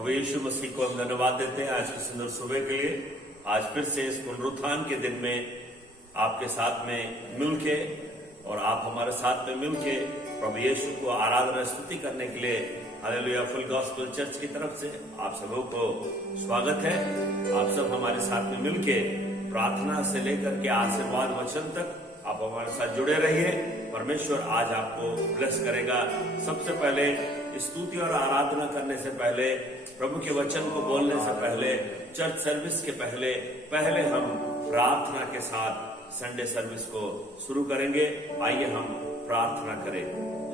प्रभु यीशु मसीह को हम धन्यवाद देते हैं आज की सुंदर सुबह के लिए। आज फिर से इस पुनरुत्थान के दिन में आपके साथ में मिलके और आप हमारे साथ में मिलके प्रभु यीशु को आराधना स्तुति करने के लिए हालेलुया फुल गॉस्पेल चर्च की तरफ से आप सबों को स्वागत है। आप सब हमारे साथ में मिलके प्रार्थना से लेकर के आशीर्वाद वचन तक आप हमारे साथ जुड़े रहिए। परमेश्वर आज आपको ब्लेस करेगा। सबसे पहले स्तुति और आराधना करने से पहले, प्रभु के वचन को बोलने से पहले, चर्च सर्विस के पहले हम प्रार्थना के साथ संडे सर्विस को शुरू करेंगे। आइए हम प्रार्थना करें।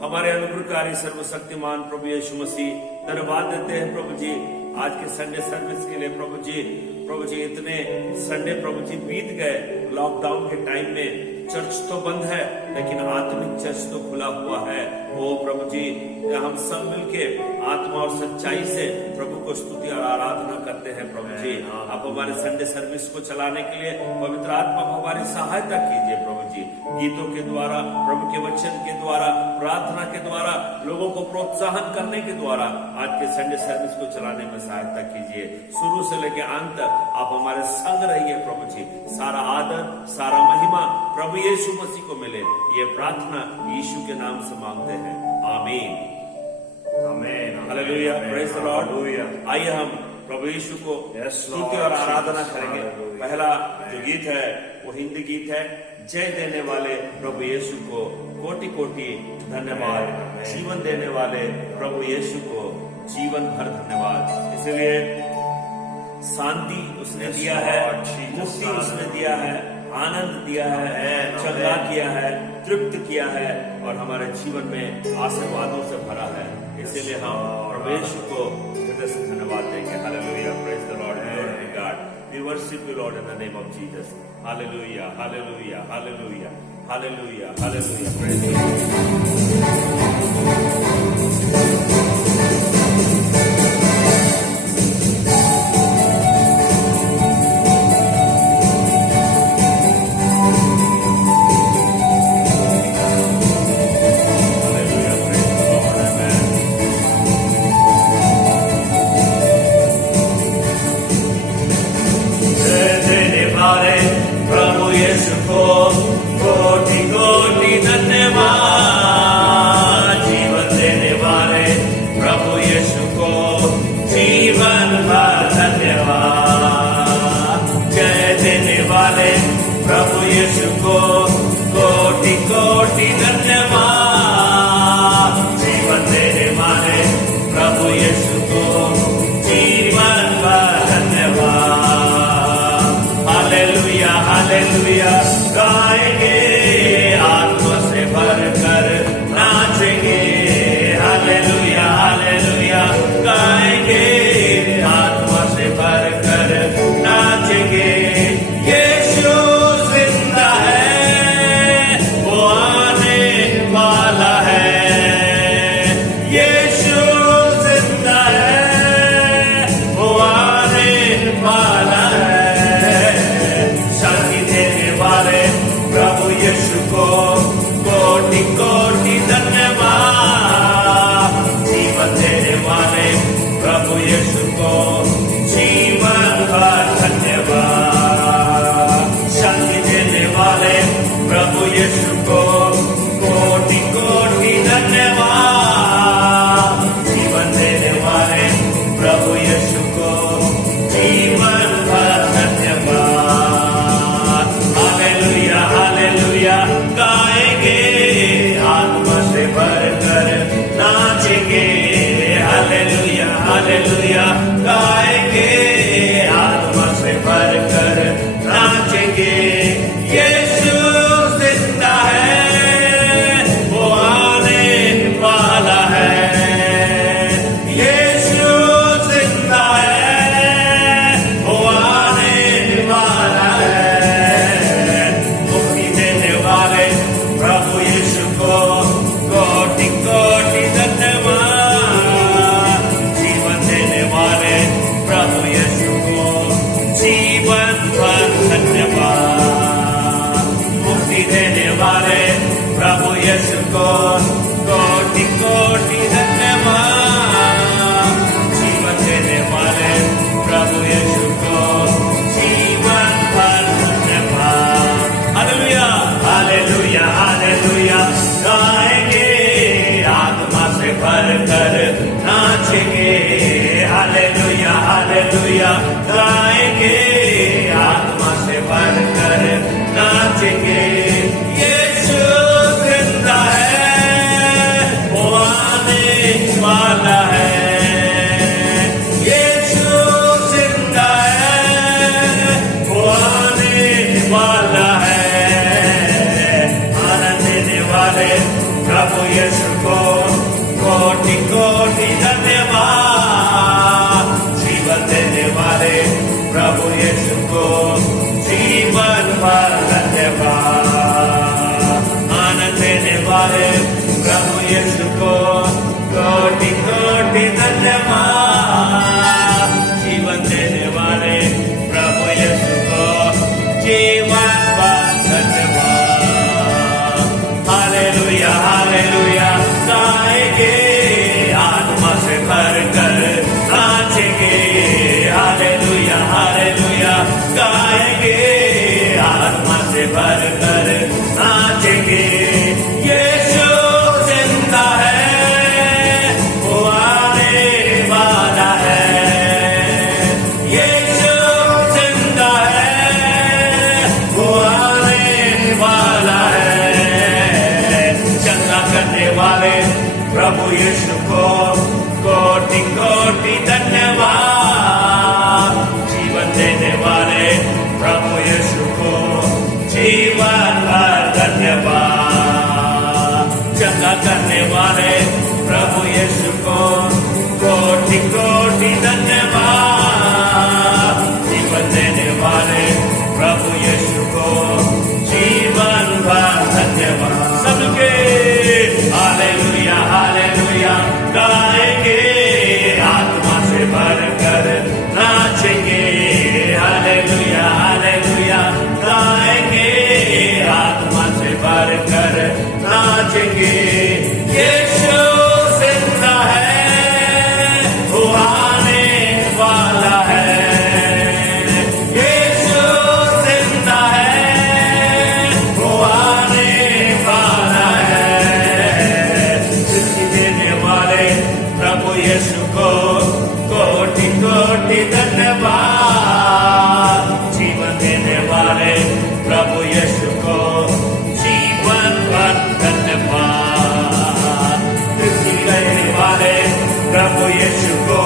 हमारे अनुग्रहकारी सर्वशक्तिमान प्रभु यीशु मसीह धन्यवाद देते हैं प्रभु जी आज के संडे सर्विस के लिए। प्रभु जी इतने संडे प्रभु जी बीत गए। लॉकडाउन के टाइम में चर्च तो बंद है लेकिन आत्मिक चर्च तो खुला हुआ है। ओ प्रभु जी हम सब मिलके आत्मा और सच्चाई से प्रभु को स्तुति और आराधना करते हैं। प्रभु जी आप हमारे संडे सर्विस को चलाने के लिए पवित्र आत्मा को हमारी सहायता कीजिए। प्रभु जी गीतों के द्वारा, प्रभु के वचन के द्वारा, प्रार्थना के द्वारा, लोगों को प्रोत्साहन करने के द्वारा आज के संडे सर्विस को चलाने में सहायता कीजिए। शुरू से लेकर अंत तक आप हमारे संग रहिए। प्रभु जी सारा आदर, सारा महिमा प्रभु यीशु मसीह को मिले। ये प्रार्थना यीशु के नाम से मांगते हैं, आमीन आमीन हालेलुया प्रेज द लॉर्ड। आइए हम प्रभु यीशु को स्तुति और आराधना करेंगे। पहला जो गीत है वो हिंदी गीत है, जय देने वाले प्रभु यीशु को कोटि कोटि धन्यवाद। जीवन देने वाले प्रभु यीशु को जीवन भर धन्यवाद। इसलिए शांति उसने दिया है, मुक्ति उसने दिया है, आनंद दिया है, चंगा किया है, तृप्त किया है और हमारे जीवन में आशीर्वादों से भरा है। इसीलिए हम प्रभु यीशु को हृदय से धन्यवाद देंगे। Hallelujah praise the Lord, glory to God, we worship you Lord in the name of Jesus. Hallelujah hallelujah hallelujah hallelujah hallelujah praise the Lord. कोटि कोटि धन्यवाद। जीवन देने हालेलुया हालेलुया गाएंगे, आत्मा से भर कर नाचेंगे। हालेलुया हालेलुया गाएंगे, आत्मा से भर कर नाचेंगे। यीशु जिंदा है, वो आने वाला है। यीशु जिंदा है, वो आने वाला है। आनंद देने वाले प्रभु यीशु को कोटि कोटि धन्यवाद। जीवन देने वाले प्रभु यीशु को जीवन भर धन्यवाद। आनंद देने वाले प्रभु यीशु को कोटि कोटि धन्यवाद। जीवन देने वाले प्रभु यीशु को जीवन भर धन्यवाद। हालेलुया हालेलुया गाएंगे, आत्मा से भर कर नाचेंगे। हालेलुया हालेलुया गाएंगे, आत्मा से भर कर नाचेंगे। यीशु जिंदा है, वो आने वाला है। यीशु जिंदा है, वो आने वाला है। चंगा करने वाले प्रभु यीशु को कोटि कोटि धन्यवाद। जीवन देने वाले प्रभु यीशु को जीवन भर धन्यवाद। चंगा करने वाले प्रभु यीशु को कोटि कोटि धन्यवाद। जीवन देने वाले प्रभु यीशु को जीवन भर धन्यवाद। सबके हालेलुया हालेलुया गाएंगे, आत्मा से भर कर नाचेंगे। हालेलुया हालेलुया गाएंगे, आत्मा से भर कर नाचेंगे। यीशु जिंदा है, वो आने वाला है। यीशु जिंदा है, वो आने वाला है। जिंदगी देने वाले प्रभु यीशु को कोटि कोटि धन्यवाद। जीवन देने वाले प्रभु यीशु को जीवन भर धन्यवाद। जिंदगी देने वाले प्रभु यीशु को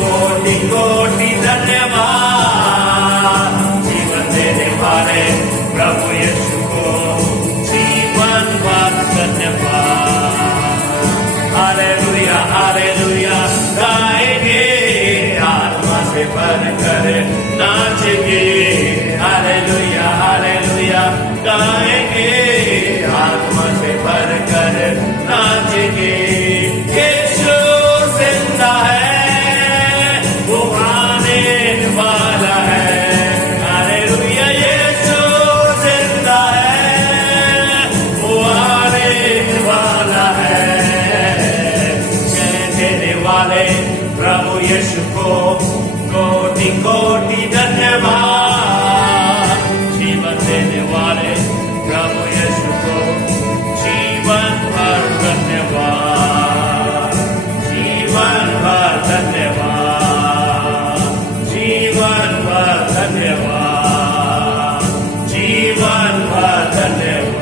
कोटि कोटि धन्यवाद। जीवन देने वाले प्रभु यीशु को जीवन भर धन्यवाद। हालेलुया हालेलुया गाएंगे, आत्मा से भर कर नाचेंगे। हालेलुया हालेलुया गाएंगे, आत्मा से भर कर नाचेंगे। यीशु जिंदा है, वो आने वाला है। हालेलुया यीशु जिंदा है, वो आने वाला है। देने वाले प्रभु यीशु को कोटि कोटि धन्यवाद। जीवन देने वाले प्रभु यीशु को जीवन भर धन्यवाद। जीवन भर धन्यवाद। जीवन भर धन्यवाद। जीवन भर धन्यवाद।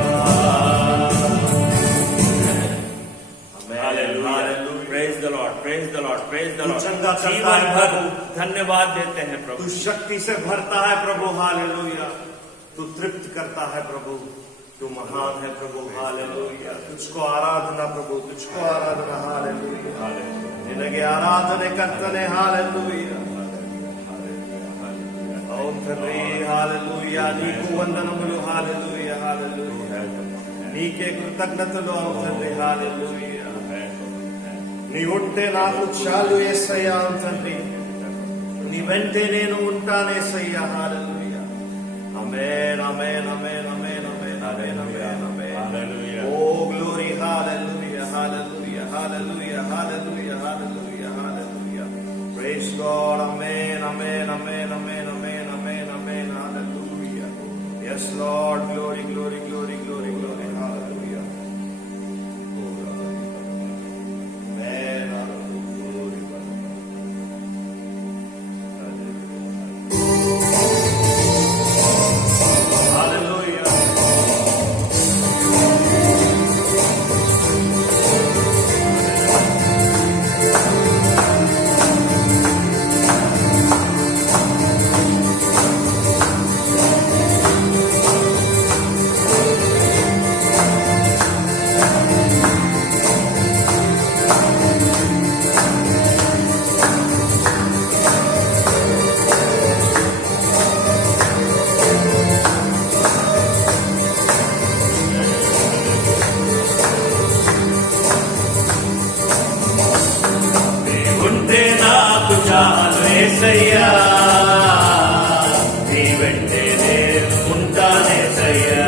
Praise the Lord praise the Lord praise the Lord. चंगा करता जीवन है भर प्रभु। धन्यवाद देते हैं प्रभु। तू शक्ति से भरता है प्रभु। हालेलुया। तू तृप्त करता है प्रभु। तू महान है प्रभु। हालेलुया। तुझको आराधना प्रभु, तुझको आराधना। हालेलुया। ನಿನಗೆ ಆರಾಧನೆ ಕರ್ತನೆ. ಹಾಲೆಲೂಯಾ. అవును తండ్రి. హాలెలూయా. నీకు వందనములు. Hallelujah hallelujah. నీకే కృతజ్ఞతలు. అవును తండ్రి. హాలెలూయా. నీ ఉంటే నాకు చాలు యేసయ్యా. అవును తండ్రి. నీ వెంటే నేను ఉంటానేసయ్యా. హాలెలూయా. ఆమేన్ ఆమేన్ ఆమేన్ ఆమేన్ ఆమేన్ ఆమేన్ ఆమేన్ ఆమేన్. O glory. హాలెలూయా హాలెలూయా హాలెలూయా హాలెలూయా హాలెలూయా హాలెలూయా. Praise God. ఆమేన్ ఆమేన్ ఆమేన్ ఆమేన్ ఆమేన్ ఆమేన్ ఆమేన్. Hallelujah. Yes, Lord. Glory, glory, glory, glory, glory. యేసయ్యా నీ వెంటే నేను ఉంటానేసయ్యా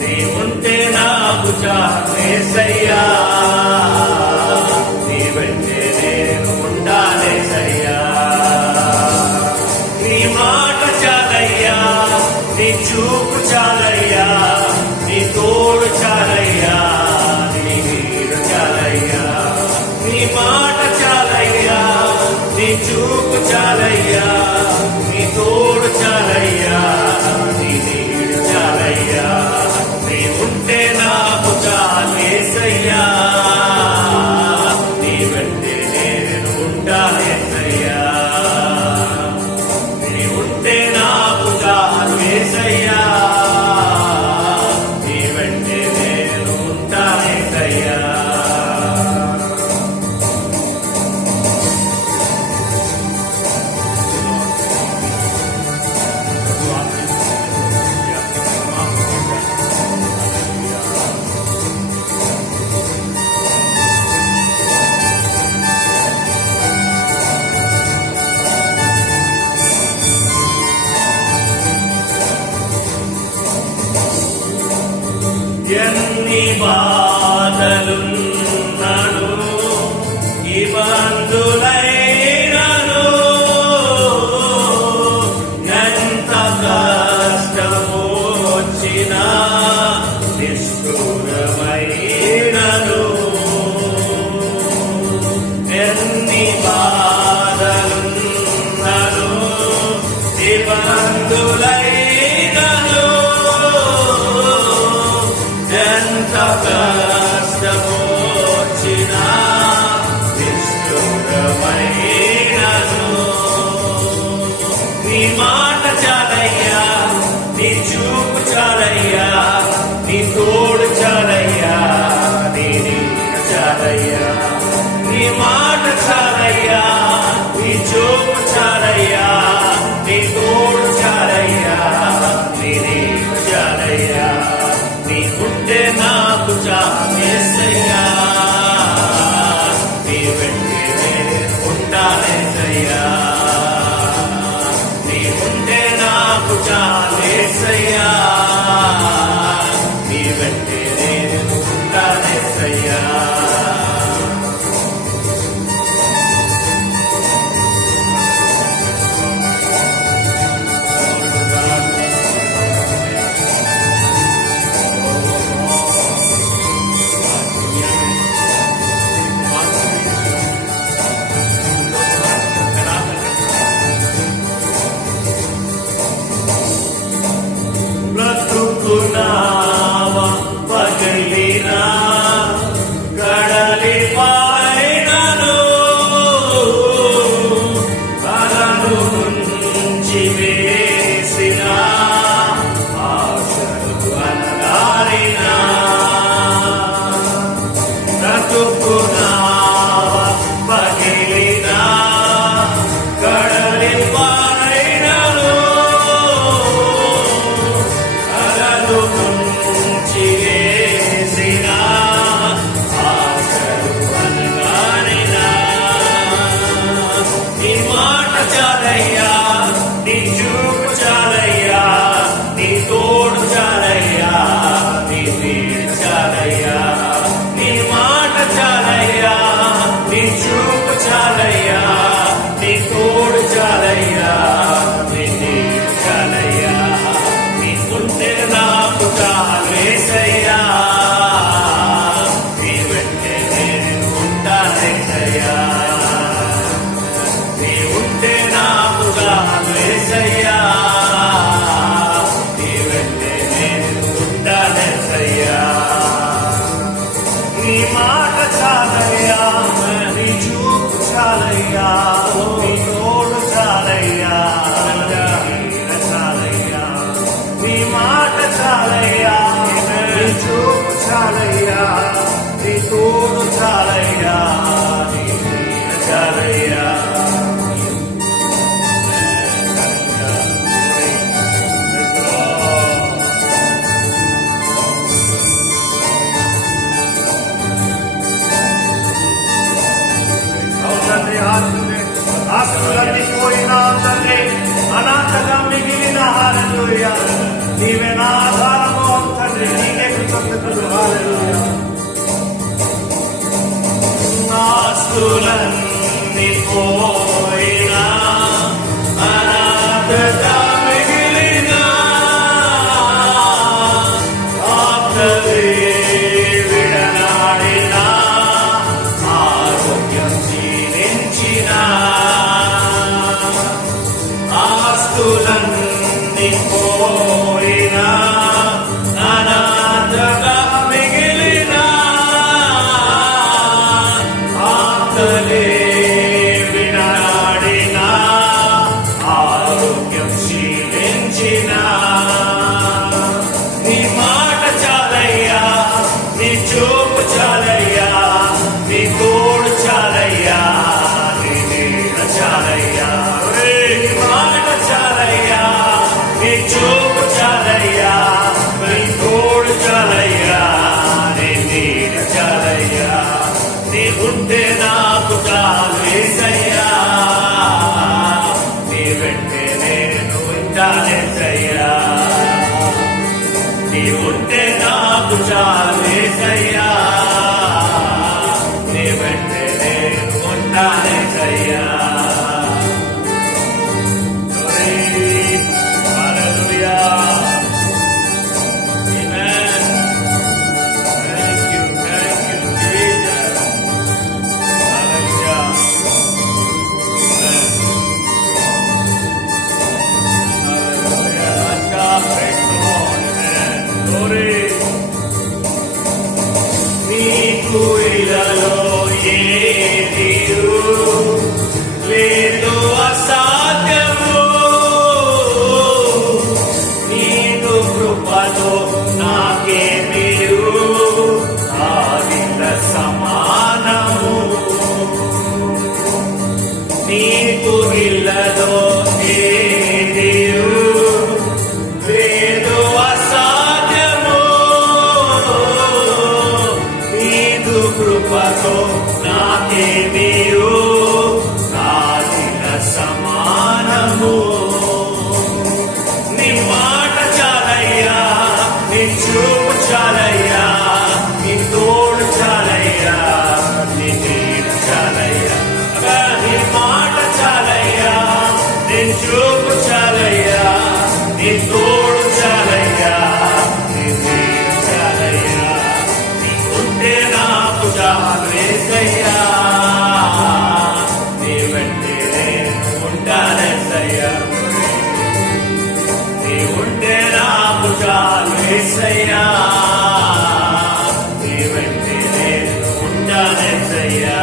నీ ఉంటే నాకు చాలు యేసయ్యా నీ వెంటే నేను ఉంటానేసయ్యా నీ మాట చాలయ్యా నీ చూపు చాలయ్యా నీ తోడు చాలయ్యా నీ నీరు చాలయ్యా నీ మాట చాలయ్యా నీ చూపు చాలయ్యా నీ తోడు చాలయ్యా నీ నీరు చాలయ్యా నీ ఉంటే నాకు చాలు యేసయ్యా నీ వెంటే నేను ఉంటానేసయ్యా నీ ఉంటే నాకు చాలు యేసయ్యా నీ వెంటే నేను ఉంటానేసయ్యా ఎన్ని బాధలున్నను ఇబ్బందులైనను ఎంత కష్టము వచ్చినా నిష్ఠురమైనను ఎన్ని బాధలున్నను ఇబ్బందులైనను ఎంత కష్టమొచ్చినా నిష్ఠురమైనను నీ మాట చాలయ్యా నీ చూపు చాలయ్యా నీ తోడు చాలయ్యా నీ నీరు చాలయ్యా నీ మాట చాలయ్యా నీ చూపు చాలయ్యా నీ తోడు చాలయ్యా నీ నీరు చాలయ్యా నీ ఉంటే నాకు చాలు నాకు చాలేసయ్యా, నీ వెంటే నేను ఉంటానేసయ్యా. లేదు అసాధ్యము, నీకు కృపలో నాకేమీ ఆదిల సమానము. నీకు ఇల్లలో లేదు అసాధ్యము, నీకు కృపతో నాకేమీ సమానము. నీ మాట చాలయ్యా, నీ చూపు చాలయ్యా, నీ తోడు చాలయ్యా, నీ నీడు చాలయ్యా. నీ మాట చాలయ్యా, నీ చూపు చాలయ్యా, నీ తోడు చాలయ్యా, నీ నీడు చాలయ్యా. నీ ఉంటే నాకు చాలు యేసయ్యా, నీ వెంటే ఉంటానేసయ్యా. నీ ఉంటే నాకు చాలు యేసయ్యా, నీ వెంటే నేను ఉంటానేసయ్యా.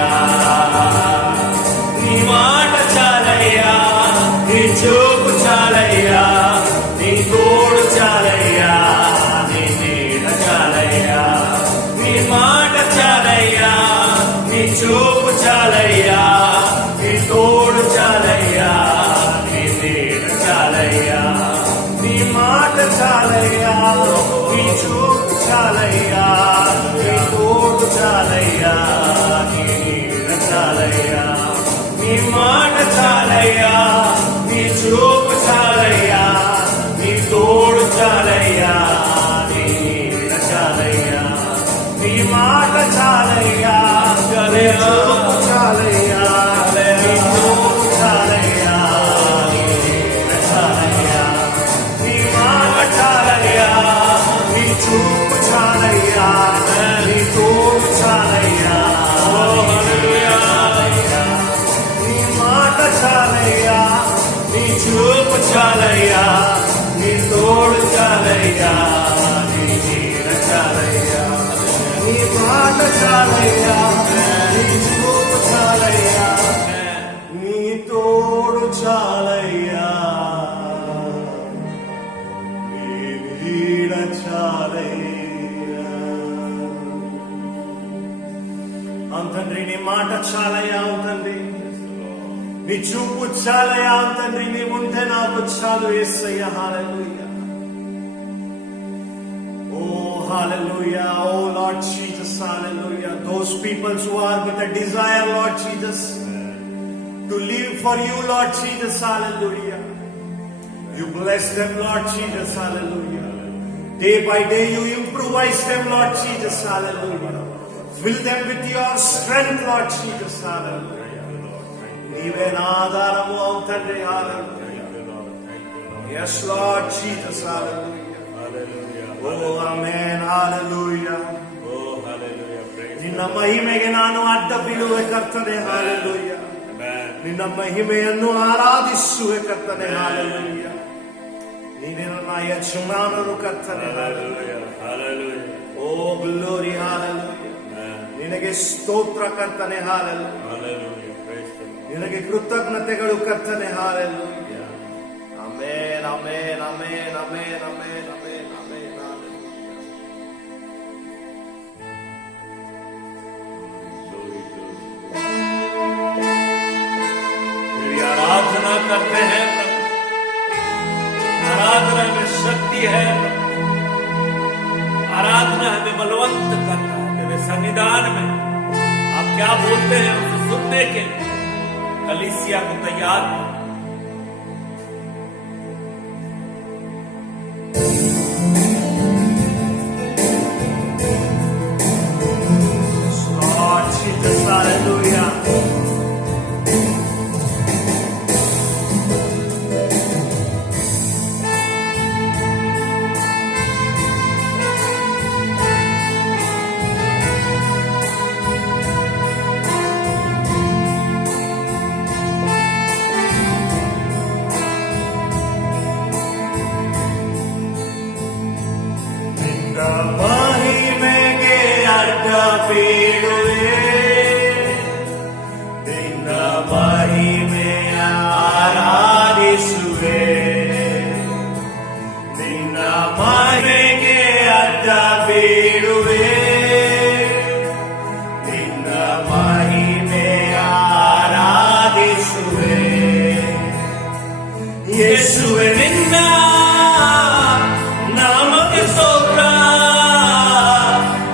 నీ మాట చాలయ్యా, నీ చూపు చాలయ్యా, నీ తోడు చాలయ్యా, నీ నీడ చాలయ్యా. నీ మాట చాలయ్యా, నీ చూపు చాలయ్యా, నీ తోడు చాలయ్యా, నీ నీడ చాలయ్యా. నీ మాట చాలయ్యా, నీ చూపు చాలయ్యా, నీ తోడు చాలయ్యా, నీ నీడ చాలయ్యా. నీ మాట చాలయ్యా, నీ చూపు చాలయ్యా, నీ తోడు చాలయ్యా, నీ నీడ చాలయ్యా. నీ మాట చాలయ్యా, నీ చూపు చాలయ్యా, నీ తోడు చాలయ్యా, నీ నీడ చాలయ్యా. నీ మాట చాలయ్యా, నీ చూపు చాలయ్యా, నీ తోడు చాలయ్యా. నీ మాట చాలయ్యా, నీ చూపు చాలయ్యా, నీ తోడు చాలయ్యా, నీ నీడ చాలయ్యా. నీ మాట చాలయ్యా, నీ చూపు చాలయ్యా, నీ తోడు చాలయ్యా, నీ నీడ చాలయ్యా. అవుతండ్రి, నీ మాట చాలయ్యా, అవుతండ్రి, నీ చూపు చాలయ్యా, అవుతండ్రి, నీ ఉంటే నాకు చాలు యేసయ్యా. హల్లెలూయా. Hallelujah, oh Lord Jesus, hallelujah. Those people who are with a desire, Lord Jesus, to live for you, Lord Jesus, hallelujah. You bless them, Lord Jesus, hallelujah. Day by day you improvise them, Lord Jesus, hallelujah. Fill them with your strength, Lord Jesus, hallelujah. Nive na adharamu avutandri, hallelujah. Yes, Lord Jesus, hallelujah. Oh, amen, hallelujah. Oh, hallelujah. Praise ನಿನ್ನ ಮಹಿಮೆಗೆ ನಾನು ಅಡ್ಡ ಬೀಳುವೆ ಕರ್ತನೆ, hallelujah. ನಿನ್ನ ಮಹಿಮೆಯನ್ನು ಆರಾಧಿಸುವೆ ಕರ್ತನೆ, hallelujah. ನೀನೇ ನನ್ನ ಯಜಮಾನನು ಕರ್ತನೆ, hallelujah. Hallelujah. Oh, glory, hallelujah. ನಿನಗೆ ಸ್ತೋತ್ರ ಕರ್ತನೆ, hallelujah. Hallelujah. Praise the Lord. ನಿನಗೆ ಕೃತಜ್ಞತೆಗಳು ಕರ್ತನೆ, hallelujah. Amen, amen, amen, amen, amen, amen, amen, hallelujah. Glory, glory. तेरी आराधना करते हैं प्रभु, आराधना में शक्ति है, आराधना हमें बलवंत करता है। तेरे सन्निधान में आप क्या बोलते हैं उसे सुनने के लिए कलीसिया को तैयार कर। ಬೇಡುವೆ ನಿನ್ನ ಮಹಿಮೆಯ ಆರಾಧಿಸುವೆ ಯೇಸುವೆ ನಿನ್ನ ನಾಮಕ್ಕೆ ಸ್ತೋತ್ರ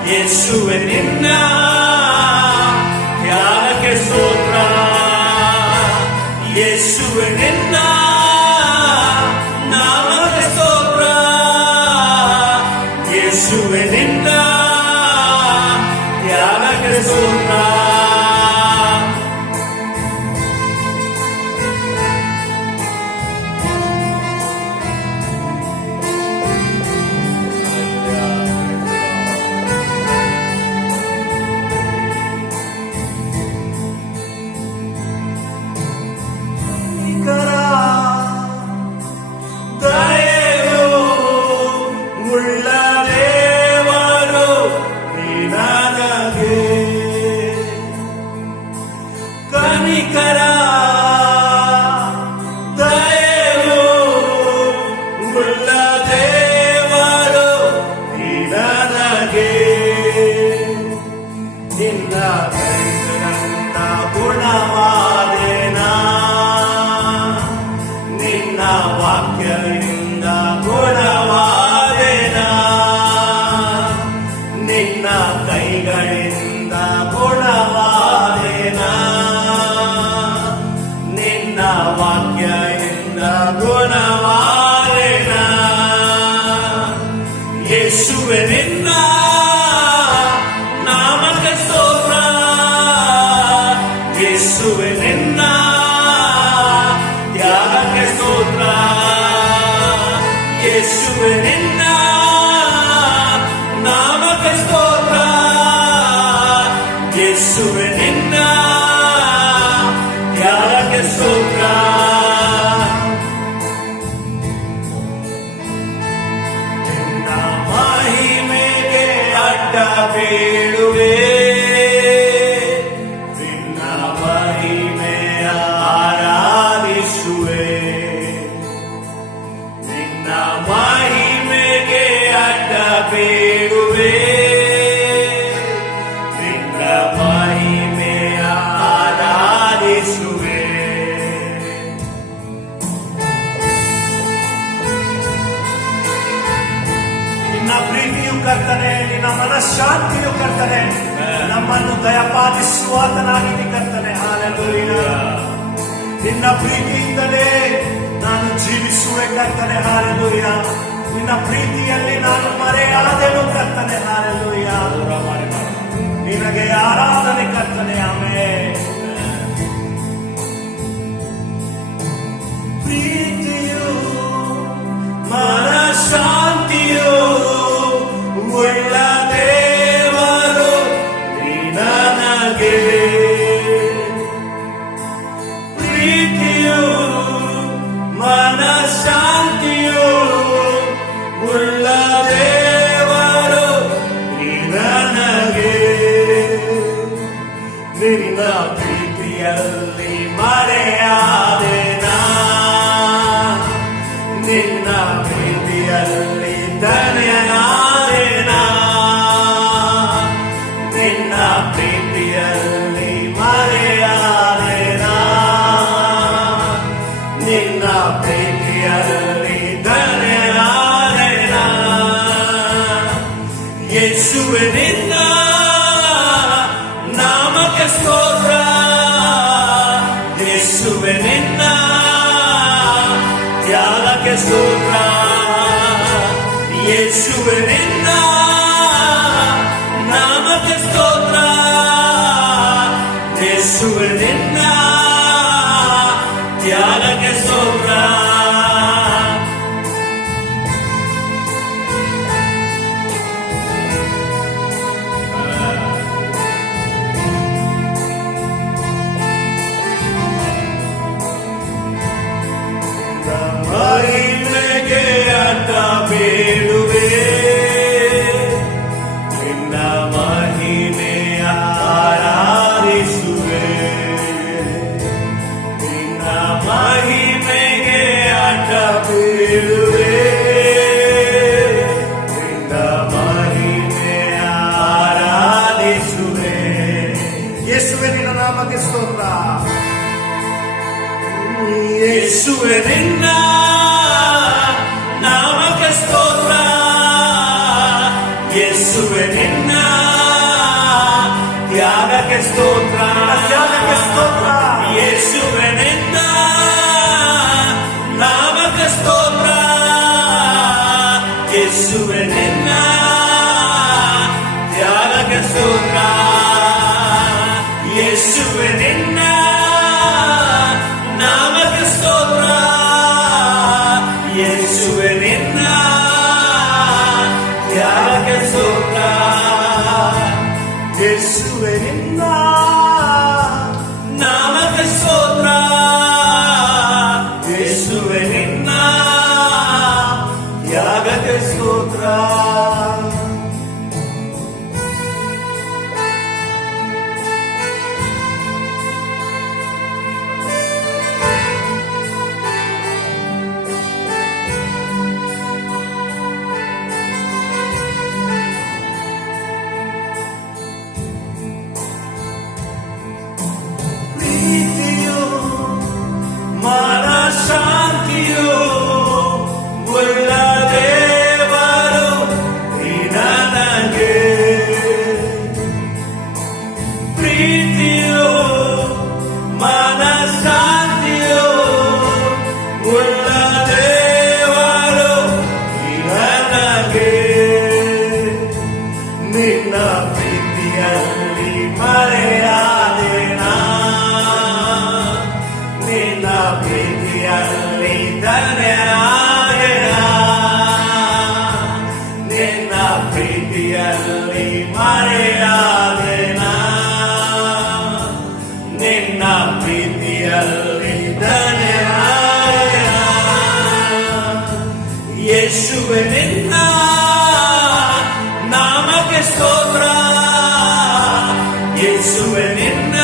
ಯೇಸುವೆ ನಿನ್ನ ಧ್ಯಾನಕ್ಕೆ ಸ್ತೋತ್ರ ಯೇಸುವೆ ನಿನ್ನ ನಾಮಕ್ಕೆ ಸ್ತೋತ್ರ ಯೇಸುವೆ ನಿನ್ನ ಧ್ಯಾನಕ್ಕೆ ಸ್ತೋತ್ರ ವಾಕ್ಯದಿಂದ ಗುಣವಾದೆನ ನಿನ್ನ ಕೈಗಳಿಂದ ಗುಣವಾದೆನ ನಿನ್ನ ವಾಕ್ಯದಿಂದ ಗುಣವಾದೆನ ಯೇಸುವೆ ನಿನ್ನ ನಾಮಕ್ಕೆ ಸ್ತೋತ್ರ ಯೇಸುವೆ ನಿನ್ನ ತ್ಯಾಗಕ್ಕೆ ಸ್ತೋತ್ರ ಯೇಸುವೆ ನಿನ್ನ ನಾಮಕ್ಕೆ ಸ್ತೋತ್ರ ಯೇಸುವೆ ನಿನ್ನ ತ್ಯಾಗಕ್ಕೆ ಸ್ತೋತ್ರ ನಿನ್ನ ಮಹಿಮೆಗೆ ಅಡ್ಡ ಬೀಳುವೆ ನಿನ್ನ ಮಹಿಮೆಯ ಆರಾಧಿಸುವೆ ನಿನ್ನ ಮಹಿಮೆಗೆ ಅಡ್ಡ ಬೇಡುವೆ ನಿನ್ನ ಮಹಿಮೆಯ ಆರಾಧಿಸುವೆ ನಿನ್ನ ಪ್ರೀತಿಯು ಕರ್ತನೆ ನಿನ್ನ ಮನಃಶಾಂತಿಯು ಕರ್ತನೆ ನಮ್ಮನ್ನು ದಯಪಾಲಿಸುವಾತನಾಗಿ ಕರ್ತನೆ ಹಾಲೆಲೂಯ ನಿನ್ನ ಪ್ರೀತಿಯಿಂದಲೇ ನಾನು ಜೀವಿಸುವೆ ಕರ್ತನೆ ಹಾಲೆಲೂಯ ನಿನ್ನ ಪ್ರೀತಿಯಲ್ಲಿ ನಾನು ಮರೆಯಾದೆನು ಕರ್ತನೆ ಹಾಲೆಲೂಯ ನಿನಗೆ ಆರಾಧನೆ ಕರ್ತನೆ ಆಮೆನ್ ಪ್ರೀತಿಯು ಮನಃಶಾಂತಿಯು ಉಳ್ಳ ದೇವರು ನನಗೆ ಪ್ರೀತಿಯು ಮನಃಶಾಂತಿಯು ಉಳ್ಳ ದೇವರು ನನಗೆ ನಿನ್ನ ಪ್ರೀತಿಯಲ್ಲಿ ಮರೆಯಾದೆನ ನಿನ್ನ ಪ್ರೀತಿಯಲ್ಲಿ ಧನ್ಯನಾದೆನ ನಿನ್ನ ಪ್ರೀತಿಯಲ್ಲಿ ಮರೆಯಾದೆನ ನಿನ್ನ ಪ್ರೀತಿಯಲ್ಲಿ ಧನ್ಯನಾದೆನ ಯೇಸುವೆ ನಿನ್ನ ನಾಮಕ್ಕೆ ಸ್ತೋತ್ರ ಯೇಸುವೆ ನಿನ್ನ ತ್ಯಾಗಕ್ಕೆ ಸ್ತೋತ್ರ ಯೇಸುವೆ ನಿನ್ನ ನಾಮಕ್ಕೆ ಸ್ತೋತ್ರ ಯೇಸುವೆ ನಿನ್ನ ತ್ಯಾಗಕ್ಕೆ ಸ್ತೋತ್ರ ಮಹಿಮೆಗೆ ಯೇಸುವೆ ನಿನ್ನ ನಾಮಕ್ಕೆ ಸ್ತೋತ್ರ, ಯೇಸುವೆ ನಿನ್ನ ತ್ಯಾಗಕ್ಕೆ ಸ್ತೋತ್ರ, ತ್ಯಾಗಕ್ಕೆ ಸ್ತೋತ್ರ. ಯೇಸುವೆ ನಿನ್ನ ನಾಮಕ್ಕೆ ಸ್ತೋತ್ರ, ಯೇಸುವೆ ನಿನ್ನ ತ್ಯಾಗಕ್ಕೆ ಸ್ತೋತ್ರ, ಯೇಸುವೆ ನಿನ್ನ ನಾಮಕ್ಕೆ ಸ್ತೋತ್ರ, ಯೇಸುವೆ ನಿನ್ನ ತ್ಯಾಗಕ್ಕೆ ಸ್ತೋತ್ರ, ಯೇಸುವೆ ನಿನ್ನ ನಾಮಕ್ಕೆ ಸ್ತೋತ್ರ, ಯೇಸುವೆ ನಿನ್ನ ತ್ಯಾಗಕ್ಕೆ ಸ್ತೋತ್ರ. ಪ್ರೀತಿಯು ಮನ ಶಾಂತಿಯು ಉಳ್ಳ ದೇವರು ನೀ ನನಗೆ, ಪ್ರೀತಿಯು ಮನ ಶಾಂತಿಯು ಉಳ್ಳ ದೇವರು ನೀ ನನಗೆ, ನಿನ್ನ ಪ್ರೀತಿಯಲ್ಲಿ ಮರೆಯಾದೇನಾ, ನಿನ್ನ ಪ್ರೀತಿಯಲ್ಲಿ ಧನ್ಯನಾದೆನಾ, ನಿನ್ನ ಪ್ರೀತಿಯಲ್ಲಿ ಮರೆಯಾದೇನಾ, ನಿನ್ನ ಪ್ರೀತಿಯಲ್ಲಿ ಧನ್ಯನಾದೆನಾ. ಯೇಸುವೆ ನಿನ್ನ ನಾಮಕ್ಕೆ ಸ್ತೋತ್ರ, ಯೇಸುವೆ ನಿನ್ನ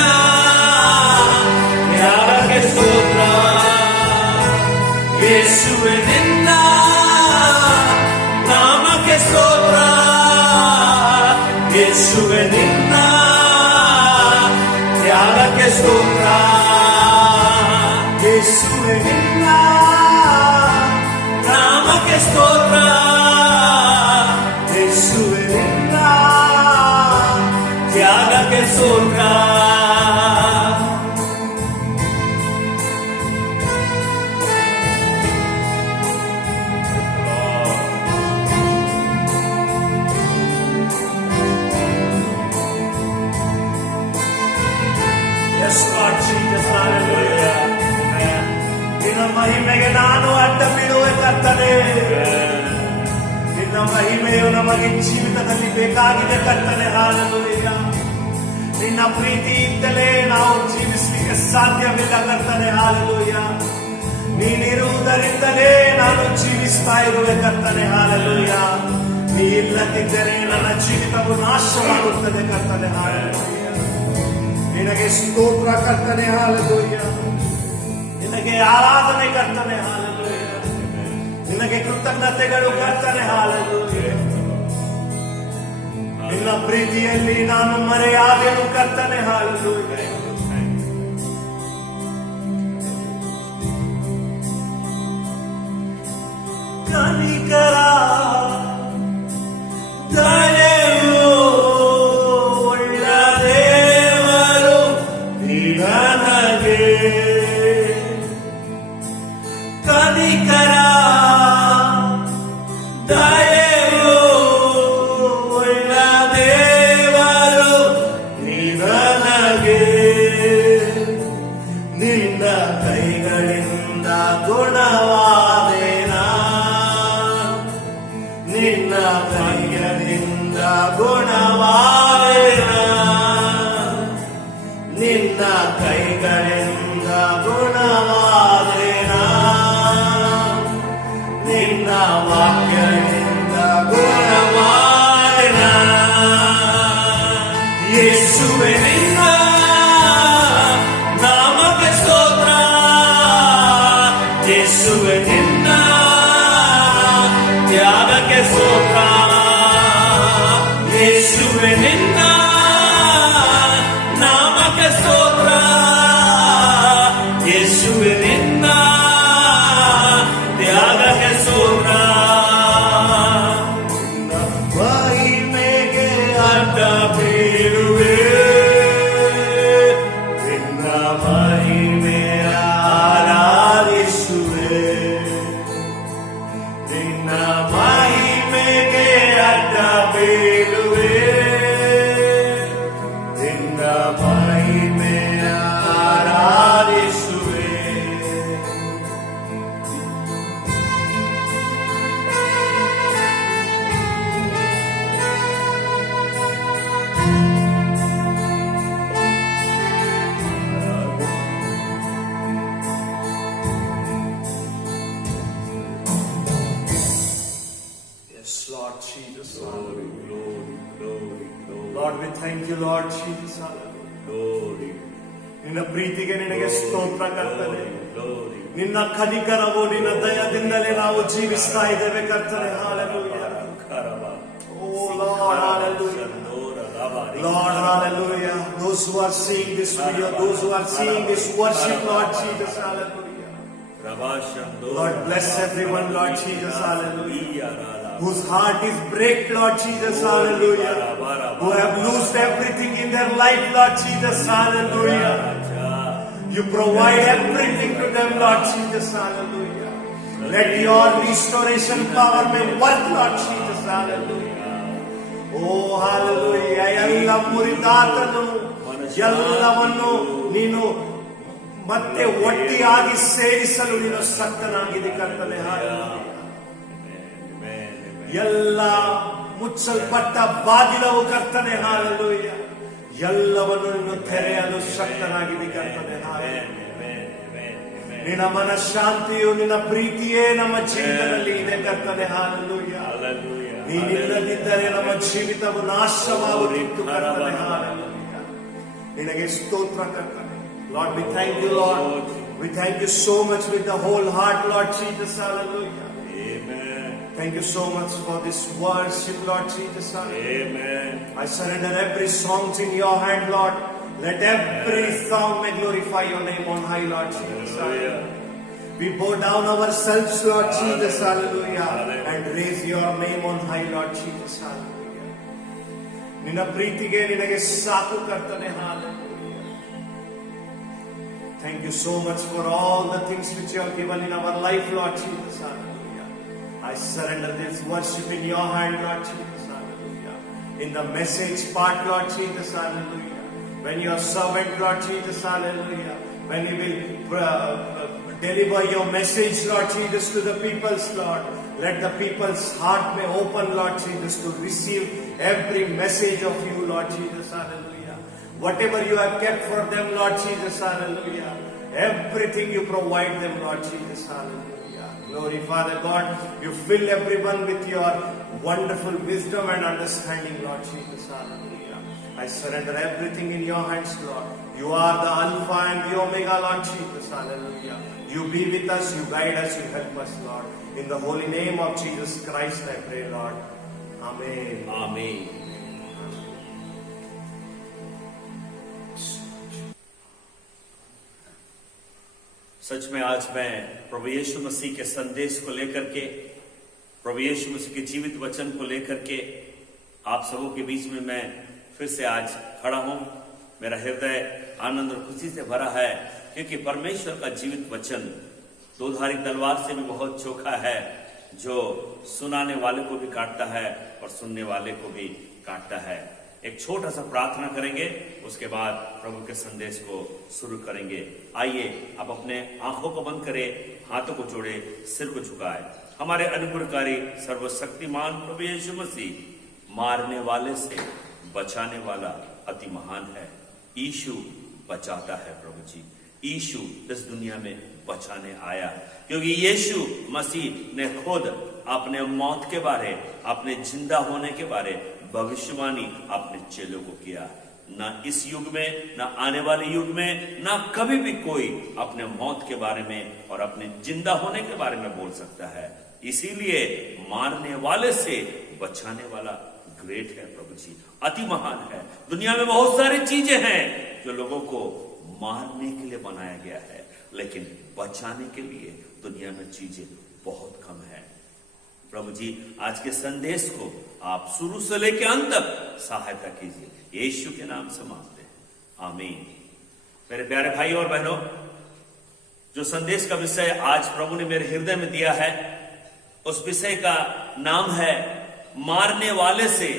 ತ್ಯಾಗಕ್ಕೆ ಸ್ತೋತ್ರ, ಯೇಸುವೆ ನಿನ್ನ ನಾಮಕ್ಕೆ ಸ್ತೋತ್ರ, ಯೇಸುವೆ ನಿನ್ನ ತ್ಯಾಗಕ್ಕೆ ಸ್ತೋತ್ರ, ಯೇಸುವೆ ನಿನ್ನ ನಾಮಕ್ಕೆ ಸ್ತೋತ್ರ, ಯೇಸುವೆ ನಿನ್ನ ತ್ಯಾಗಕ್ಕೆ ಸ್ತೋತ್ರ. Yes, Lord Jesus, hallelujah. ನಿನ್ನ ಮಹಿಮೆಗೆ ನಾನು ಅಡ್ಡ ಬೀಳುವೆ ಕರ್ತನೆ, ನಿನ್ನ ಮಹಿಮೆಯು ನಮಗೆ ಜೀವಿತದಲ್ಲಿ ಬೇಕಾಗಿದೆ ಕರ್ತನೆ, hallelujah. ನಿನ್ನ ಪ್ರೀತಿಯಿಂದಲೇ ನಾವು ಜೀವಿಸಲಿಕ್ಕೆ ಸಾಧ್ಯವಿಲ್ಲ ಕರ್ತನೆ, hallelujah. ನೀನಿರುವುದರಿಂದಲೇ ನಾನು ಜೀವಿಸ್ತಾ ಇರುವೆ ಕರ್ತನೆ, hallelujah. ನೀ ಇಲ್ಲದಿದ್ದರೆ ನನ್ನ ಜೀವಿತವು ನಾಶವಾಗುತ್ತದೆ ಕರ್ತನೆ, hallelujah. ನಿನಗೆ ಸ್ತೋತ್ರ ಕರ್ತನೆ, hallelujah. ನಿನಗೆ ಆರಾಧನೆ ಕರ್ತನೆ, hallelujah. ನಿನಗೆ ಕೃತಜ್ಞತೆಗಳು ಕರ್ತನೆ, hallelujah. ನಿನ್ನ ಪ್ರೀತಿಯಲ್ಲಿ ನಾನು ಮರೆಯಾದೆನು ಕರ್ತನೆ, hallelujah. ಕನಿಕರ ದಯೆಯು ಉಳ್ಳ ದೇವರು ನೀ ನನಗೆ, ಕನಿಕರ ದಯೆಯು ಉಳ್ಳ ದೇವರು ನೀ ನನಗೆ, ನಿನ್ನ ಕೈಗಳಿಂದ ಗುಣವಾದೇನಾ, ನಿನ್ನ ಕೈಗಳಿಂದ ಗುಣವಾದೇನಾ, ನಿನ್ನ ಕೈಗಳಿಂದ ಗುಣವಾದೇನಾ, ನಿನ್ನ ವಾಕ್ಯದಿಂದ ಗುಣವಾದೇನಾ. ಯೇಸುವೆ ನಿನ್ನ ನಾಮಕ್ಕೆ ಸ್ತೋತ್ರ, ಯೇಸುವೆ ನಿನ್ನ ತ್ಯಾಗಕ್ಕೆ ಸ್ತೋತ್ರ, ಯೇಸುವೆ ನಿನ್ನ ನಾಮಕ್ಕೆ ಸ್ತೋತ್ರ, ಯೇಸುವೆ ನಿನ್ನ Lord, we thank you, Lord Jesus. Hallelujah. Glory. ನಿನ್ನ ಪ್ರೀತಿಗೆ ನಿನಗೆ ಸ್ತೋತ್ರ ಕರ್ತನೆ. Glory. ನಿನ್ನ ಕನಿಕರವು ನಿನ್ನ ದಯದಿಂದಲೇ ನಾವು ಜೀವಿಸ್ತಾ ಇದ್ದೇವೆ ಕರ್ತನೆ. Hallelujah. Oh Lord, hallelujah. Lord, hallelujah. Those who are seeing this video, those who are seeing this worship, Lord Jesus, hallelujah. Lord, bless everyone, Lord Jesus, hallelujah. Whose heart is break, Lord Jesus, hallelujah. Who have lost everything in their life, Lord Jesus, hallelujah. You provide everything to them, Lord Jesus, hallelujah. Let your restoration power may work, Lord Jesus, hallelujah. Oh, hallelujah. ಎಲ್ಲ ಮುರಿದಾತನು ಎಲ್ಲವನ್ನು ನೀನು ಮತ್ತೆ ಒಟ್ಟಿಯಾಗಿ ಸೇರಿಸಲು ನೀನು ಶಕ್ತನಾಗಿದೆ ಕರ್ತನೆ. ಎಲ್ಲ ಮುಚ್ಚಲ್ಪಟ್ಟ ಬಾಗಿಲವು ಕರ್ತನೆ. Hallelujah. ಎಲ್ಲವನ್ನು ನೀನು ತೆರೆಯಲು ಶಕ್ತನಾಗಿದೆ ಕರ್ತನೆ. ನಿನ್ನ ಮನಃಶಾಂತಿಯು ನಿನ್ನ ಪ್ರೀತಿಯೇ ನಮ್ಮ ಜೀವಿತದಲ್ಲಿ ಇದೆ ಕರ್ತನೆ. ಹಾಲೆಲೂಯಾ. ನೀನಿಲ್ಲದಿದ್ದರೆ ನಮ್ಮ ಜೀವಿತವು ನಾಶವಾಗುತ್ತಿತ್ತು ಕರ್ತನೆ. ಹಾಲೆಲೂಯಾ. ನಿನಗೆ ಸ್ತೋತ್ರ ಕರ್ತನೆ. Lord, we thank you, Lord. We thank you so much with the whole heart, Lord Jesus. Hallelujah. Amen. Thank you so much for this worship, Lord Jesus. Amen. I surrender every song in your hand, Lord. Let every song may glorify your name on high, Lord Jesus. Hallelujah. We bow down ourselves, Lord Jesus. Hallelujah. And raise your name on high, Lord Jesus. Hallelujah. ನಿನ್ನ ಪ್ರೀತಿಗೆ ನಿನಗೆ ಸಾಕು ಕರ್ತನೆ. Hallelujah. Thank you so much for all the things which you have given in our life, Lord Jesus. Hallelujah. I surrender this worship in your hand, Lord Jesus. Hallelujah. In the message part, Lord Jesus. Hallelujah. When your servant, Lord Jesus. Hallelujah. When he will deliver your message, Lord Jesus, to the people's, Lord. Let the people's heart may open, Lord Jesus, to receive every message of you, Lord Jesus. Hallelujah. Whatever you have kept for them, Lord Jesus, hallelujah. Everything you provide them, Lord Jesus, hallelujah. Glory, Father God. You fill everyone with your wonderful wisdom and understanding, Lord Jesus, hallelujah. I surrender everything in your hands, Lord. You are the Alpha and the Omega, Lord Jesus, hallelujah. You be with us, you guide us, you help us, Lord. In the holy name of Jesus Christ, I pray, Lord. Amen. Amen. सच में आज मैं प्रभु यीशु मसीह के संदेश को लेकर के, प्रभु यीशु मसीह के जीवित वचन को लेकर के आप सबों के बीच में मैं फिर से आज खड़ा हूं। मेरा हृदय आनंद और खुशी से भरा है, क्योंकि परमेश्वर का जीवित वचन दोधारी तलवार से भी बहुत चोखा है, जो सुनाने वाले को भी काटता है और सुनने वाले को भी काटता है। एक छोटा सा प्रार्थना करेंगे, उसके बाद प्रभु के संदेश को शुरू करेंगे। आइए आप अपने आंखों को बंद करें, हाथों को जोड़े, सिर को झुकाए। हमारे अनुग्रहकारी सर्वशक्तिमान प्रभु यीशु मसीह मारने वाले से बचाने वाला अति महान है। यीशु बचाता है प्रभु जी। यीशु इस दुनिया में बचाने आया, क्योंकि यीशु मसीह ने खुद अपने मौत के बारे, अपने जिंदा होने के बारे भविष्यवाणी अपने चेलों को किया। ना इस युग में, ना आने वाले युग में, ना कभी भी कोई अपने मौत के बारे में और अपने जिंदा होने के बारे में बोल सकता है। इसीलिए मारने वाले से बचाने वाला ग्रेट है प्रभु जी, अति महान है। दुनिया में बहुत सारी चीजें हैं जो लोगों को मारने के लिए बनाया गया है, लेकिन बचाने के लिए दुनिया में चीजें बहुत कम है। प्रभु जी आज के संदेश को आप शुरू से लेकर अंत तक सहायता कीजिए, यीशु के नाम से मांगते हैं, आमीन। मेरे प्यारे भाई और बहनों, जो संदेश का विषय आज प्रभु ने मेरे हृदय में दिया है, उस विषय का नाम है मारने वाले से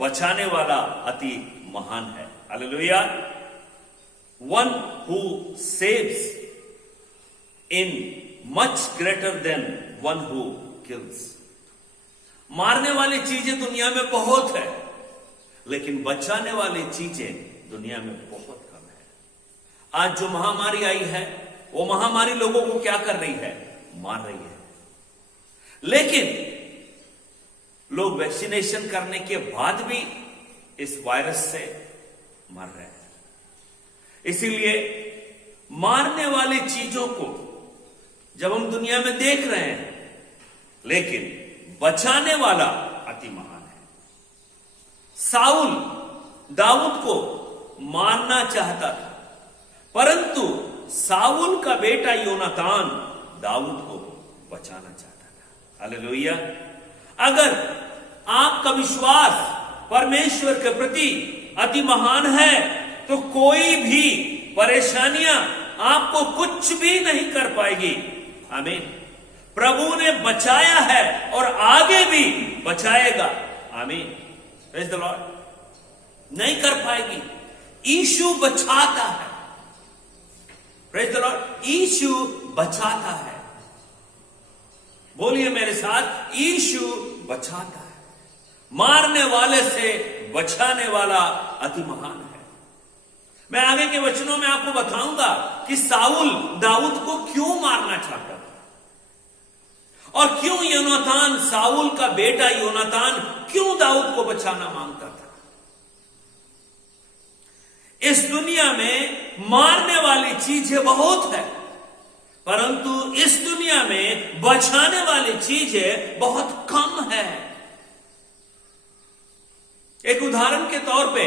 बचाने वाला अति महान है। Hallelujah. One who saves in much greater than one who kills. मारने वाली चीजें दुनिया में बहुत है, लेकिन बचाने वाली चीजें दुनिया में बहुत कम है। आज जो महामारी आई है, वो महामारी लोगों को क्या कर रही है? मार रही है। लेकिन लोग वैक्सीनेशन करने के बाद भी इस वायरस से मर रहे हैं। इसीलिए मारने वाली चीजों को जब हम दुनिया में देख रहे हैं, लेकिन बचाने वाला अति महान है। साउल दाऊद को मारना चाहता था, परंतु साउल का बेटा योनातान दाऊद को बचाना चाहता था। हालेलुया। अगर आपका विश्वास परमेश्वर के प्रति अति महान है तो कोई भी परेशानियां आपको कुछ भी नहीं कर पाएगी। आमीन। प्रभु ने बचाया है और आगे भी बचाएगा। आमीन। Praise the Lord. नहीं कर पाएगी। यीशु बचाता है। Praise the Lord. यीशु बचाता है। बोलिए मेरे साथ, यीशु बचाता है। मारने वाले से बचाने वाला अति महान है। मैं आगे के वचनों में आपको बताऊंगा कि साउल दाऊद को क्यों मारना चाहता था और क्यों योनातान, साउल का बेटा योनातान क्यों दाऊद को बचाना मांगता था। इस दुनिया में मारने वाली चीजें बहुत है, परंतु इस दुनिया में बचाने वाली चीजें बहुत कम है। एक उदाहरण के तौर पे,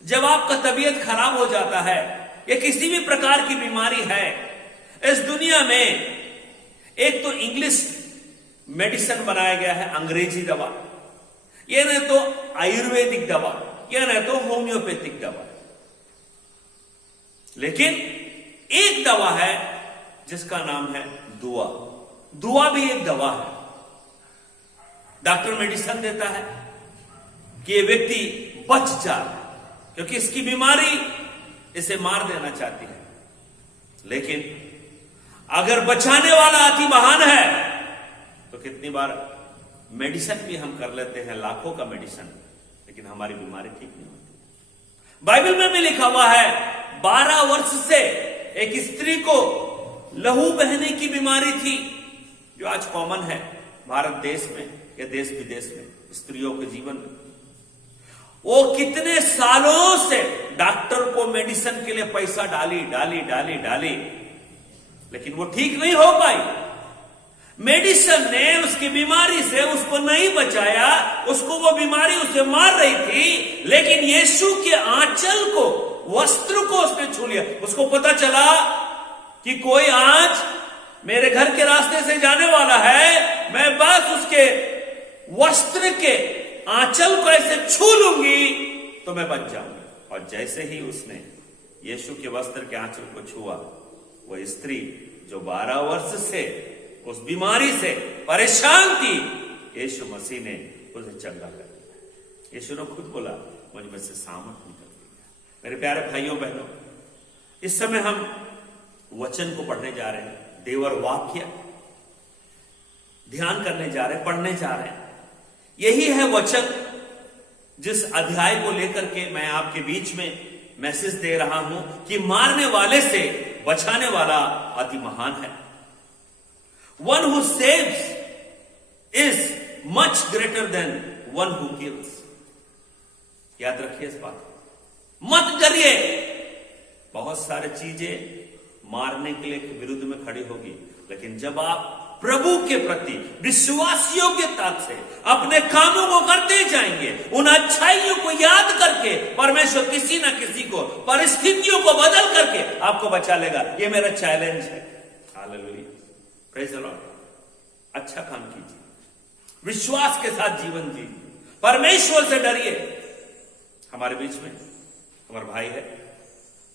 जब आपका तबीयत खराब हो जाता है या किसी भी प्रकार की बीमारी है, इस दुनिया में एक तो इंग्लिश मेडिसिन बनाया गया है, अंग्रेजी दवा, यह नहीं तो आयुर्वेदिक दवा, यह नहीं तो होम्योपैथिक दवा। लेकिन एक दवा है जिसका नाम है दुआ। दुआ भी एक दवा है। डॉक्टर मेडिसिन देता है कि ये व्यक्ति बच जाए, क्योंकि इसकी बीमारी इसे मार देना चाहती है। लेकिन अगर बचाने वाला अति महान है तो कितनी बार मेडिसिन भी हम कर लेते हैं, लाखों का मेडिसिन, लेकिन हमारी बीमारी ठीक नहीं होती। बाइबल में भी लिखा हुआ है, 12 वर्ष से एक स्त्री को लहू बहने की बीमारी थी, जो आज कॉमन है भारत देश में या देश विदेश में स्त्रियों के जीवन में। वो कितने सालों से डॉक्टर को मेडिसिन के लिए पैसा डाली, लेकिन वो ठीक नहीं हो पाई। मेडिसिन ने उसकी बीमारी से उसको नहीं बचाया, उसको वो बीमारी उसे मार रही थी। लेकिन यीशु के आंचल को, वस्त्र को उसने छू लिया। उसको पता चला कि कोई आज मेरे घर के रास्ते से जाने वाला है, मैं बस उसके वस्त्र के आंचल को ऐसे छू लूंगी तो मैं बच जाऊंगी। और जैसे ही उसने यीशु के वस्त्र के आंचल को छुआ, वह स्त्री जो 12 वर्ष से उस बीमारी से परेशान थी, यीशु मसीह ने उसे चंगा कर दिया। यीशु ने खुद बोला, मुझ में से सामर्थ निकल गया। मेरे प्यारे भाइयों बहनों, इस समय हम वचन को पढ़ने जा रहे हैं, देवर वाक्य ध्यान करने जा रहे हैं, पढ़ने जा रहे हैं। यही है वचन जिस अध्याय को लेकर के मैं आपके बीच में मैसेज दे रहा हूं कि मारने वाले से बचाने वाला अति महान है। One who saves is much greater than one who kills. याद रखिए इस बात को, मत डरिए। बहुत सारी चीजें मारने के लिए विरुद्ध में खड़ी होगी, लेकिन जब आप प्रभु के प्रति विश्वास योग्यता से अपने कामों को करते जाएंगे, उन अच्छाइयों को याद करके परमेश्वर किसी ना किसी को, परिस्थितियों को बदल करके आपको बचा लेगा। ये मेरा चैलेंज है। Hallelujah, praise the Lord. अच्छा काम कीजिए, विश्वास के साथ जीवन जीजिए, परमेश्वर से डरिए। हमारे बीच में हमारा भाई है,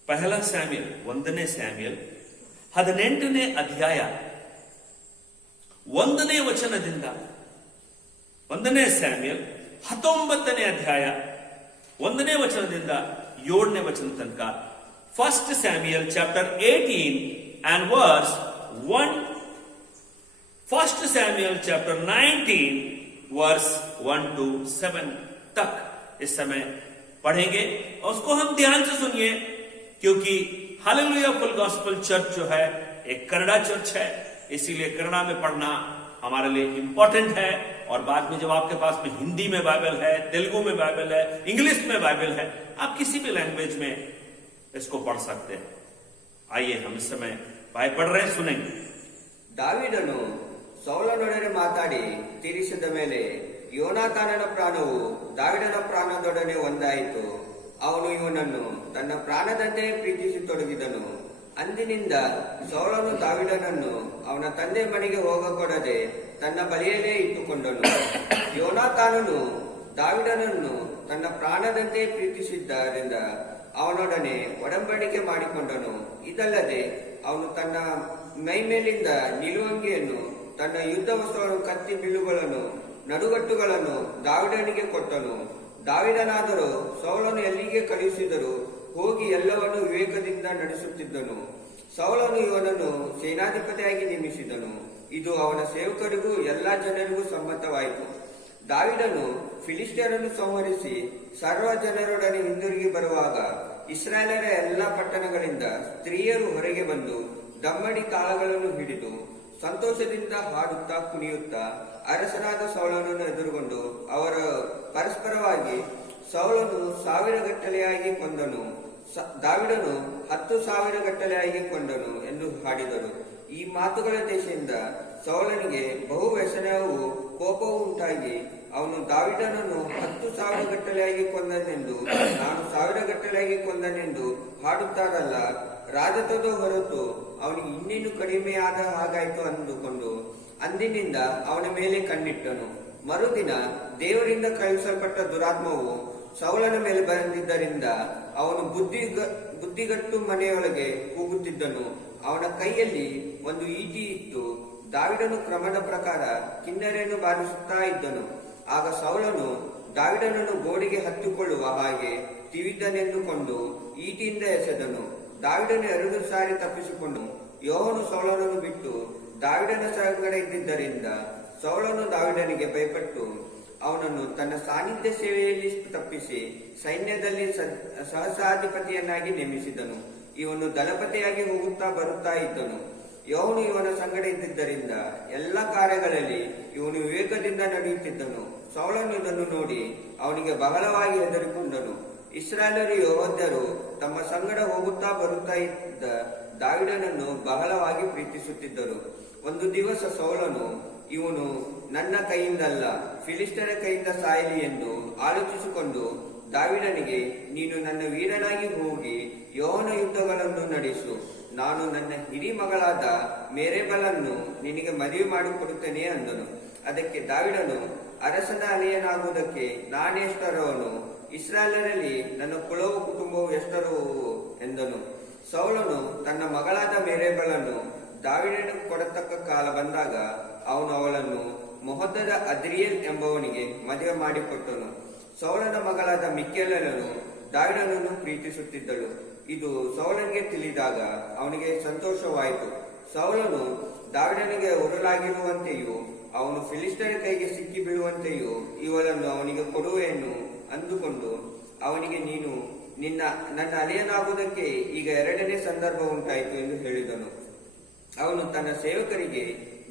1 ಸ್ಯಾಮ್ಯಲ್ 1ನೇ ಸ್ಯಾಮ್ಯಲ್ 18ನೇ ಅಧ್ಯಾಯ 1ನೇ ವಚನದಿಂದ 1ನೇ ಸ್ಯಾಮ್ಯಲ್ 19ನೇ ಅಧ್ಯಾಯ 1ನೇ ವಚನದಿಂದ 7ನೇ ವಚನ ತನಕ 1 Samuel chapter 18 and verse 1, 1 स्याम्युएल chapter 19 verse 1 to 7 तक इस समय पढ़ेंगे और उसको हम ध्यान से सुनिए, क्योंकि हालेलुया फुल गॉस्पेल चर्च जो है एक कन्नड़ा चर्च है, इसीलिए कन्नड़ा में पढ़ना हमारे लिए इंपॉर्टेंट है और बाद में जब आपके पास में हिंदी में बाइबल है, तेलुगु में बाइबल है, इंग्लिश में बाइबल है, आप किसी भी लैंग्वेज में इसको पढ़ सकते हैं। आइए हम इस समय भाई पढ़ रहे हैं, सुनेंगे। ದಾವೀದನು ಸೌಲನೊಡನೆ ಮಾತಾಡಿ ತೀರಿಸಿದ ಮೇಲೆ ಯೋನಾತಾನನ ಪ್ರಾಣವು ದಾವೀದನ ಪ್ರಾಣದೊಡನೆ ಒಂದಾಯಿತು. ಅವನು ಇವನನ್ನು ತನ್ನ ಪ್ರಾಣದಂತೆ ಪ್ರೀತಿಸತೊಡಗಿದನು. ಅಂದಿನಿಂದ ಸೌಲನು ದಾವೀದನನ್ನು ಅವನ ತಂದೆ ಮನೆಗೆ ಹೋಗಕೊಡದೆ ತನ್ನ ಬಳಿಯಲ್ಲೇ ಇಟ್ಟುಕೊಂಡನು. ಯೋನಾತಾನನು ದಾವೀದನನ್ನು ತನ್ನ ಪ್ರಾಣದಂತೆ ಪ್ರೀತಿಸಿದ್ದರಿಂದ ಅವನೊಡನೆ ಒಡಂಬಡಿಕೆ ಮಾಡಿಕೊಂಡನು. ಇದಲ್ಲದೆ ಅವನು ತನ್ನ ಮೈಮೇಲಿಂದ ನಿಲುವಂಗಿಯನ್ನು, ತನ್ನ ಯುದ್ಧ ವಸ್ತ್ರಗಳನ್ನು, ಕತ್ತಿ ಬಿಲ್ಲುಗಳನ್ನು, ನಡುಗಟ್ಟುಗಳನ್ನು ದಾವೀದನಿಗೆ ಕೊಟ್ಟನು. ದಾವೀದನಾದರೂ ಸೌಲನು ಎಲ್ಲಿಗೆ ಕಳುಹಿಸಿದರೂ ಹೋಗಿ ಎಲ್ಲವನ್ನು ವಿವೇಕದಿಂದ ನಡೆಸುತ್ತಿದ್ದನು. ಸೌಲನು ಇವನನ್ನು ಸೇನಾಧಿಪತಿಯಾಗಿ ನೇಮಿಸಿದನು. ಇದು ಅವನ ಸೇವಕರಿಗೂ ಎಲ್ಲಾ ಜನರಿಗೂ ಸಮ್ಮತವಾಯಿತು. ದಾವೀದನು ಫಿಲಿಸ್ಟಿಯರನ್ನು ಸಂಹರಿಸಿ ಸರ್ವ ಜನರೊಡನೆ ಹಿಂದಿರುಗಿ ಬರುವಾಗ ಇಸ್ರಾಯೇಲರ ಎಲ್ಲಾ ಪಟ್ಟಣಗಳಿಂದ ಸ್ತ್ರೀಯರು ಹೊರಗೆ ಬಂದು ದಮ್ಮಡಿ ತಾಳಗಳನ್ನು ಹಿಡಿದು ಸಂತೋಷದಿಂದ ಹಾಡುತ್ತಾ ಕುಣಿಯುತ್ತಾ ಅರಸನಾದ ಸೌಲನನ್ನು ಎದುರುಗೊಂಡು ಅವರ ಪರಸ್ಪರವಾಗಿ ಸೌಲನು 1000 ಗಟ್ಟಲೆಯಾಗಿ ಕೊಂದನು, ದಾವೀದನು 10,000 ಗಟ್ಟಲೆಯಾಗಿ ಕೊಂದನು ಎಂದು ಹಾಡಿದರು. ಈ ಮಾತುಗಳ ದೇಶದಿಂದ ಸೌಲನಿಗೆ ಬಹು ವ್ಯಸನವೂ ಕೋಪವೂ ಉಂಟಾಗಿ ಅವನು ದಾವೀದನನ್ನು 10,000 ಗಟ್ಟಲೆಯಾಗಿ ಕೊಂದನೆಂದು, ನಾನು 1000 ಗಟ್ಟಲೆಯಾಗಿ ಕೊಂದನೆಂದು ಹಾಡುತ್ತಾರಲ್ಲ, ರಾಜತ್ವದ ಹೊರತು ಅವನಿಗೆ ಇನ್ನೇನು ಕಡಿಮೆಯಾದ ಹಾಗಾಯಿತು ಅಂದುಕೊಂಡು ಅಂದಿನಿಂದ ಅವನ ಮೇಲೆ ಕಣ್ಣಿಟ್ಟನು. ಮರುದಿನ ದೇವರಿಂದ ಕಳುಹಿಸಲ್ಪಟ್ಟ ದುರಾತ್ಮವು ಸೌಲನ ಮೇಲೆ ಬಂದಿದ್ದರಿಂದ ಅವನು ಬುದ್ಧಿಗಟ್ಟು ಮನೆಯೊಳಗೆ ಕೂಗುತ್ತಿದ್ದನು. ಅವನ ಕೈಯಲ್ಲಿ ಒಂದು ಈಟಿ ಇತ್ತು. ದಾವೀದನು ಕ್ರಮದ ಪ್ರಕಾರ ಕಿನ್ನರೆಯನ್ನು ಬಾರಿಸುತ್ತಾ ಇದ್ದನು. ಆಗ ಸೌಲನು ದಾವೀದನನ್ನು ಗೋಡೆಗೆ ಹತ್ತಿಕೊಳ್ಳುವ ಹಾಗೆ ತಿವಿದನೆಂದುಕೊಂಡು ಈಟಿಯಿಂದ ಎಸೆದನು. ದಾವೀದನು 2 ಸಾರಿ ತಪ್ಪಿಸಿಕೊಂಡು ಯೋವನು ಸೌಲನನ್ನು ಬಿಟ್ಟು ದಾವೀದನ ಸಂಗಡ ಇದ್ದಿದ್ದರಿಂದ ಸೌಲನು ದಾವೀದನಿಗೆ ಭಯಪಟ್ಟು ಅವನನ್ನು ತನ್ನ ಸಾನ್ನಿಧ್ಯ ಸೇವೆಯಲ್ಲಿ ತಪ್ಪಿಸಿ ಸೈನ್ಯದಲ್ಲಿ ಸಹಸಾಧಿಪತಿಯನ್ನಾಗಿ ನೇಮಿಸಿದನು. ಇವನು ದಳಪತಿಯಾಗಿ ಹೋಗುತ್ತಾ ಬರುತ್ತಾ ಇದ್ದನು. ಯೋವನು ಇವನ ಸಂಗಡ ಇದ್ದಿದ್ದರಿಂದ ಎಲ್ಲ ಕಾರ್ಯಗಳಲ್ಲಿ ಇವನು ವಿವೇಕದಿಂದ ನಡೆಯುತ್ತಿದ್ದನು. ಸೌಲನು ಇದನ್ನು ನೋಡಿ ಅವನಿಗೆ ಬಹಳವಾಗಿ ಹೆದರಿಕೊಂಡನು. ಇಸ್ರಾಯೇಲರು ಯೆಹೂದ್ಯರು ತಮ್ಮ ಸಂಗಡ ಹೋಗುತ್ತಾ ಬರುತ್ತಾ ಇದ್ದ ದಾವೀದನನ್ನು ಬಹಳವಾಗಿ ಪ್ರೀತಿಸುತ್ತಿದ್ದರು. ಒಂದು ದಿವಸ ಸೌಲನು, ಇವನು ನನ್ನ ಕೈಯಿಂದಲ್ಲ ಫಿಲಿಸ್ಟರ ಕೈಯಿಂದ ಸಾಯಲಿ ಎಂದು ಆಲೋಚಿಸಿಕೊಂಡು ದಾವೀದನಿಗೆ, ನೀನು ನನ್ನ ವೀರನಾಗಿ ಹೋಗಿ ಯೆಹೋವನ ಯುದ್ಧಗಳನ್ನು ನಡೆಸು, ನಾನು ನನ್ನ ಹಿರಿ ಮಗಳಾದ ಮೇರೆಬಳನ್ನು ನಿನಗೆ ಮದುವೆ ಮಾಡಿಕೊಡುತ್ತೇನೆ ಅಂದನು. ಅದಕ್ಕೆ ದಾವೀದನು, ಅರಸನ ಅಳಿಯನಾಗುವುದಕ್ಕೆ ನಾನೆಷ್ಟರವನು, ಇಸ್ರಾಯೇಲರಲ್ಲಿ ನನ್ನ ಕುಲವು ಕುಟುಂಬವು ಎಷ್ಟರವು ಎಂದನು. ಸೌಲನು ತನ್ನ ಮಗಳಾದ ಮೇರೆಬಳನ್ನು ದಾವೀದನಿಗೆ ಕೊಡತಕ್ಕ ಕಾಲ ಬಂದಾಗ ಅವನು ಅವಳನ್ನು ಮೊಹದದ ಅದ್ರಿಯೇಲ್ ಎಂಬವನಿಗೆ ಮದುವೆ ಮಾಡಿಕೊಟ್ಟನು. ಸೌಲನ ಮಗಳಾದ ಮಿಕ್ಯಾಲಳನ್ನು ದಾವೀದನನ್ನು ಪ್ರೀತಿಸುತ್ತಿದ್ದಳು. ಇದು ಸೌಲನಿಗೆ ತಿಳಿದಾಗ ಅವನಿಗೆ ಸಂತೋಷವಾಯಿತು. ಸೌಲನು ದಾವೀದನಿಗೆ ಉರುಲಾಗಿರುವಂತೆಯೂ ಅವನು ಫಿಲಿಸ್ಟರ ಕೈಗೆ ಸಿಕ್ಕಿ ಬೀಳುವಂತೆಯೂ ಇವಳನ್ನು ಅವನಿಗೆ ಕೊಡುವೆನು ಅಂದುಕೊಂಡು ಅವನಿಗೆ, ನೀನು ನನ್ನ ಅಳಿಯನಾಗುವುದಕ್ಕೆ ಈಗ 2ನೇ ಸಂದರ್ಭ ಉಂಟಾಯಿತು ಎಂದು ಹೇಳಿದನು. ಅವನು ತನ್ನ ಸೇವಕರಿಗೆ,